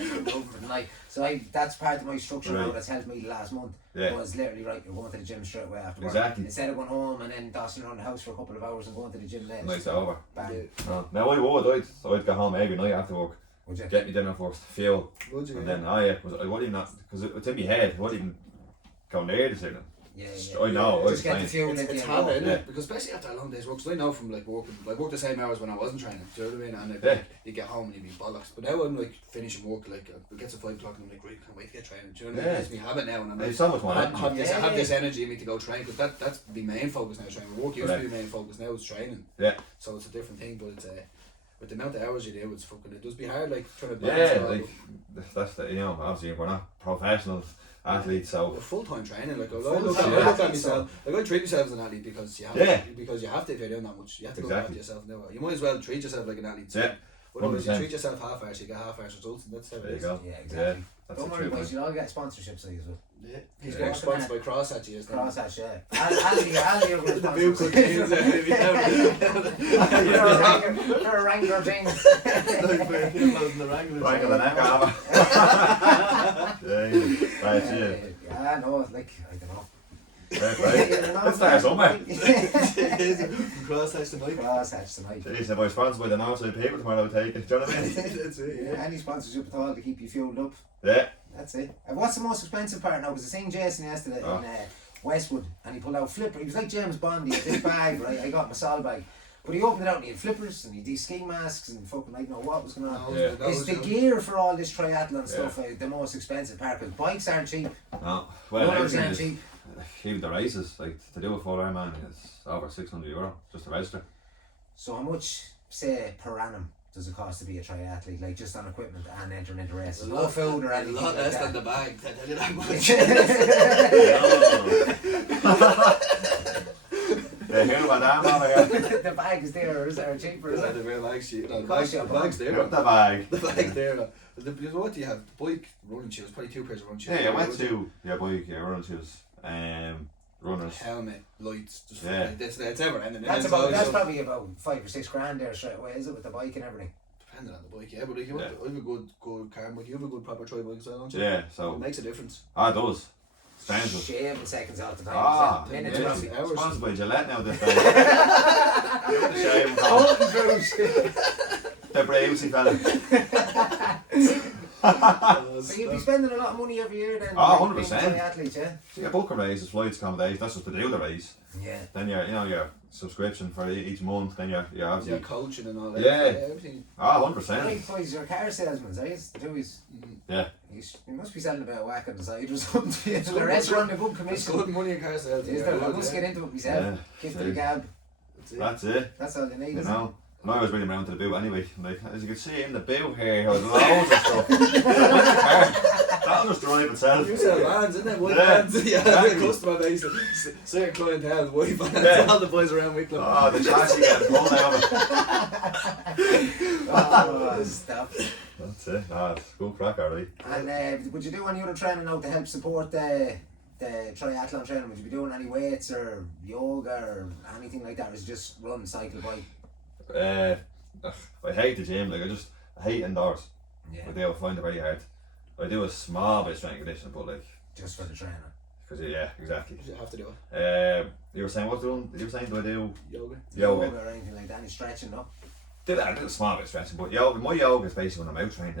I'm over for the night. So that's part of my structure now that's helped me the last month. Yeah. Was literally right, you're going to the gym straight away after work. Exactly. Instead of going home and then dossing around the house for a couple of hours and going to the gym later. Nice over. Bang. No. Now I'd go home every night after work. Would you? Get me dinner first, fuel. Would you? And then, I wouldn't even not, because it's in my head, I wouldn't even go near the signal. Yeah. I know, Just get the fuel It's into your habit, isn't Yeah. it? Because especially after a long day's work, because I know from like working, I worked the same hours when I wasn't training, do you know what I mean? And it'd be like, you get home and you'd be bollocks. But now I'm like finishing work, like it gets to 5 o'clock and I'm like, right, can't wait to get training, do you know what I mean? It's my habit now, and I'm like, There's so much more. I have Yeah. this energy in me to go train, because that's the main focus now, training. Work used to be the main focus, now it's training. Yeah. So it's a different thing, but it's with the amount of hours you do, it's fucking, it does be hard, like trying to balance it Yeah, all, like, that's the, obviously we're not professional athletes, so. but full-time training, like I Full-time look at athlete, myself, like I treat myself as an athlete because you have to if you're doing that much, you have to go back to yourself now. You might as well treat yourself like an athlete. Yeah. Otherwise you 100%. treat yourself half-hours, you get half-hours results, and that's how There it you is. go. Yeah, exactly. That's Don't the worry, truth. boys, you'll all get sponsorships like as well. Yeah. He's Yeah. getting sponsored by Crosshatch, is now. Crosshatch, yeah. Andy, you're going to The blue cut jeans, For a Wrangler jeans. Wrangle the neck off. Yeah, no, like, I don't know. Let's start somewhere. Crosshatch tonight. Crosshatch tonight. Jeez, if I was sponsored by the Northside paper tomorrow, I would take it. Do you know what I mean? That's it, Yeah, any sponsorship at all to keep you fueled up. Yeah. That's it. And what's the most expensive part now? Because I seen Jason yesterday in Westwood, and he pulled out flipper. He was like James Bond. He had this bag, right? I got my Sol bag. But he opened it out and he had flippers and he had these ski masks and fucking I don't know what was going on. Yeah. Is the gear for all this triathlon stuff the most expensive part? Because bikes aren't cheap. No. Well, Runners everything aren't is, cheap. even the races, like to do a full Ironman, it's over €600 just to register. So how much, say, per annum does it cost to be a triathlete? Like just on equipment and entering into races? No food or anything A lot like less that. than the bag. I tell you that much. Yeah, hear about that, man. The bag is there, or is there cheaper? Is The it? real bag sheet. No, the Cost you a bag's there. Got the bag. The bag's there. No. Because what do you have? Bike, running shoes, probably 2 pairs of running shoes. Yeah, wetsuit, bike, running shoes, runners. Helmet, lights, just Yeah. it's ever ending. That's probably about $5 or $6 grand there straight away, is it, with the bike and everything? Depending on the bike, yeah. But like, you have a good car bike, you have a good proper tri bike as well, don't you? Yeah, It so. makes a difference. It does. Expensive. Shaving seconds all the time. Ah, minutes yeah. roughly. Sponsored by Gillette now this day. The shave home. The Brausey fella. So you'd be spending a lot of money every year then. Ah, being 100%. triathletes, yeah? So you book a race, it's flights, accommodation, that's just to do the race. Yeah. Then your subscription for each month, then you're Yeah, obviously. coaching and all that. Yeah. Everything. 100%. Right, boys, you're car salesmen, are you? Joey's. Yeah. You must be selling a bit of whack on the side or something. It's The good rest money. run a good It's commission. good money in car sales. Is there? I must get into it myself. Yeah. Give to the gab. That's it. That's all you need, You isn't know. And I was bringing him around to the boot anyway. Like, as you can see in the boot here, there was loads of stuff. That'll just drive itself. You sell vans, isn't it? White Yeah, vans. Yeah, exactly. the customer base. Certain clientele, white vans. Yeah. All the boys around Wicklow. Oh, the chassis getting pulled out of it. Oh, stop. That's it. Ah, it's good crack, alright. And would you do any other training now to help support the triathlon training? Would you be doing any weights or yoga or anything like that? Or is it just run, cycle, bike? I hate the gym. Like I hate indoors. Yeah. I find it very hard. I do a small bit of strength and conditioning, but like Just for the training. because yeah, exactly. You have to do it. You were saying what doing? You were saying do I do Yoga. yoga? Or anything like that? Any stretching, no? Do that. I do a small bit of stretching, but yoga. My yoga is basically when I'm out training.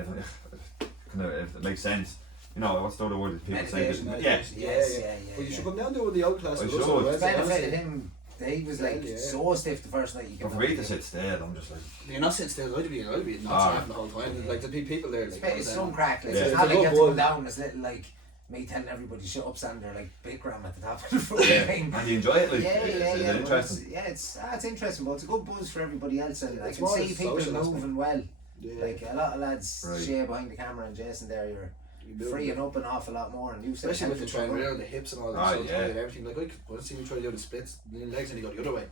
If it makes sense. You know what's the other word that people say? Meditation. Yeah. Yes, Well, you should come down to the yoga class. I with should. us on It's Wednesday, benefited honestly. him. He was like Yeah. so stiff the first night. You But can for me to sit still, I'm just like. You're not sitting still. I'd be not laughing the whole time. Yeah. Like the people there. Like, It's some crack. Like, Yeah. It's It's not a like you have to good go one. down. It's little like me telling everybody shut up, stand there like big ram at the top of the fucking Yeah. thing. And you enjoy it, like Yeah, is yeah, it yeah. Well, interesting? it's interesting, but it's a good buzz for everybody else. And I It's can more see the people social aspect. moving well. Yeah. Like a lot of lads Right. share behind the camera, and Jason there, you're You build freeing it. up an awful lot more. And you said Especially with the helping training, for around the hips and all that Ah, so yeah. tight and everything. Like I want to see me try to do the splits, the legs only go the other way.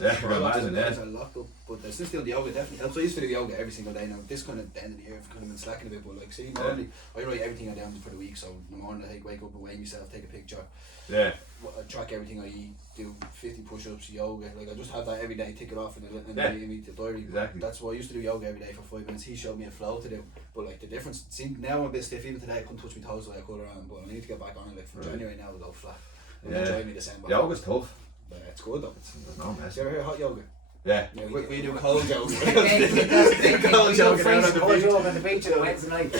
Yeah, I can imagine. The legs Yeah. are locked up, but still doing the yoga definitely helps. I used to do yoga every single day now. This kind of the end of the year, I've kind of been slacking a bit, but like see, normally I write everything I down for the week. So in the morning I wake up and weigh myself, take a picture, Yeah. I track everything I eat, do 50 push-ups, yoga. Like I just have that every day, tick it off and Yeah. meet the diary. Exactly. That's why I used to do yoga every day for 5 minutes. He showed me a flow to do, but like the difference. See now I'm a bit stiff. Even today I couldn't touch my toes the way I could around, but I need to get back on it. Like from Right. January now I'll go flat. I'm Yeah. enjoying me December. Yoga's tough. But it's good though. There's no mess. You ever hear hot yoga? Yeah. Yeah, we do cold yoga. They Cold yoga down on the beach. on the beach on a Wednesday night.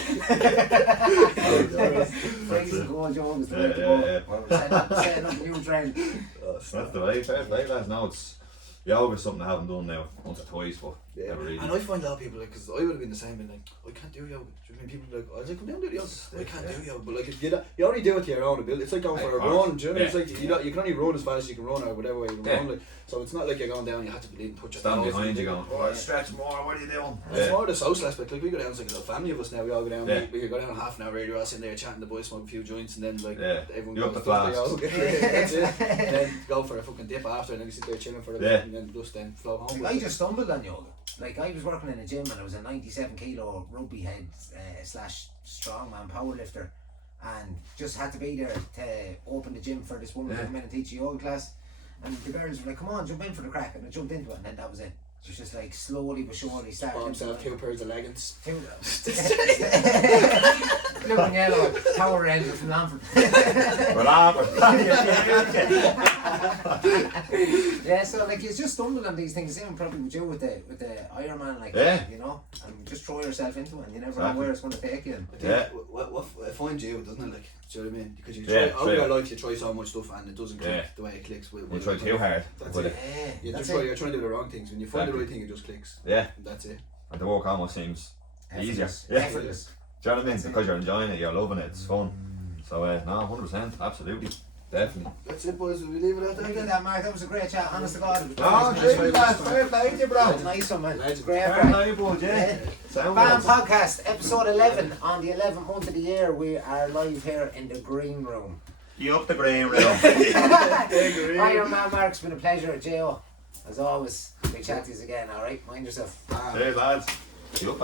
Freezing cold yoga is the way to go. Yeah. Well, we're setting up a new trend. That's the way. Fair play, lads. No, it's yoga's something I haven't done now once or twice, but Yeah. never really. And I find a lot of people like, because I would have been the same, been like, I can't do yoga. Do you know what I mean? People are like, I was like, come down and do the yoga. I can't do yoga, but like, if you only do it to your own ability. It's like going for a Of course. run. Do you know what I mean? It's Yeah. like you can only run as fast as you can run or whatever way you can Yeah. run. Like, so it's not like you're going down. You have to believe and put your Stand toes behind in. you going, oh, stretch more, what are you doing? It's more the social aspect. Like we go down, it's like a little family of us now. We all go down. Yeah. We go down half an hour. You're all sitting there chatting. The boys smoke a few joints, and then like Yeah. everyone You up goes the does flasks. yoga. That's it. And then go for a fucking dip after, and then you sit there chilling for a bit, Yeah. and then just then flow home. I just stumbled on yoga. Like I was working in a gym and I was a 97 kilo rugby head slash strongman powerlifter, and just had to be there to open the gym for this woman to come in and teach a yoga class. And the girls were like, "Come on, jump in for the crack," and I jumped into it, and then that was it. It was just like slowly but surely started. Bought himself 2 pairs of leggings. Blue and yellow, Power Ranger from Lamford. Yeah, so like you just stumble on these things. Same probably with you with the Ironman, like you know, and just throw yourself into it, and you never know where it's going to take you. I think Yeah. what it finds you, doesn't it? Like, do you know what I mean? Because you Yeah, try, all your life you try so much stuff and it doesn't click the way it clicks. You try too hard. That's with it. it. You're That's trying it. to do the wrong things. When you find the right thing, it just clicks. Yeah. And that's it. And the work almost seems easier. Effortless. Yeah. Effortless. Do you know what I mean? Because you're enjoying it, you're loving it, it's fun. So, no, 100%, absolutely. Definitely. That's it, boys. Will we leave it at that Look at again? that, Mark. That was a great chat. Honest to God. No, cheers, lads. Fair play to you, bro. Nice one, man. Legend. Great. Fair play, bud, yeah. Sound BAM lads. Podcast, episode 11. On the 11th month of the year, we are live here in the green room. You up the green room. Ironman Mark, it's been a pleasure, J.O. As always, we chat to you again, alright? Mind yourself. Cheers, lads. You up,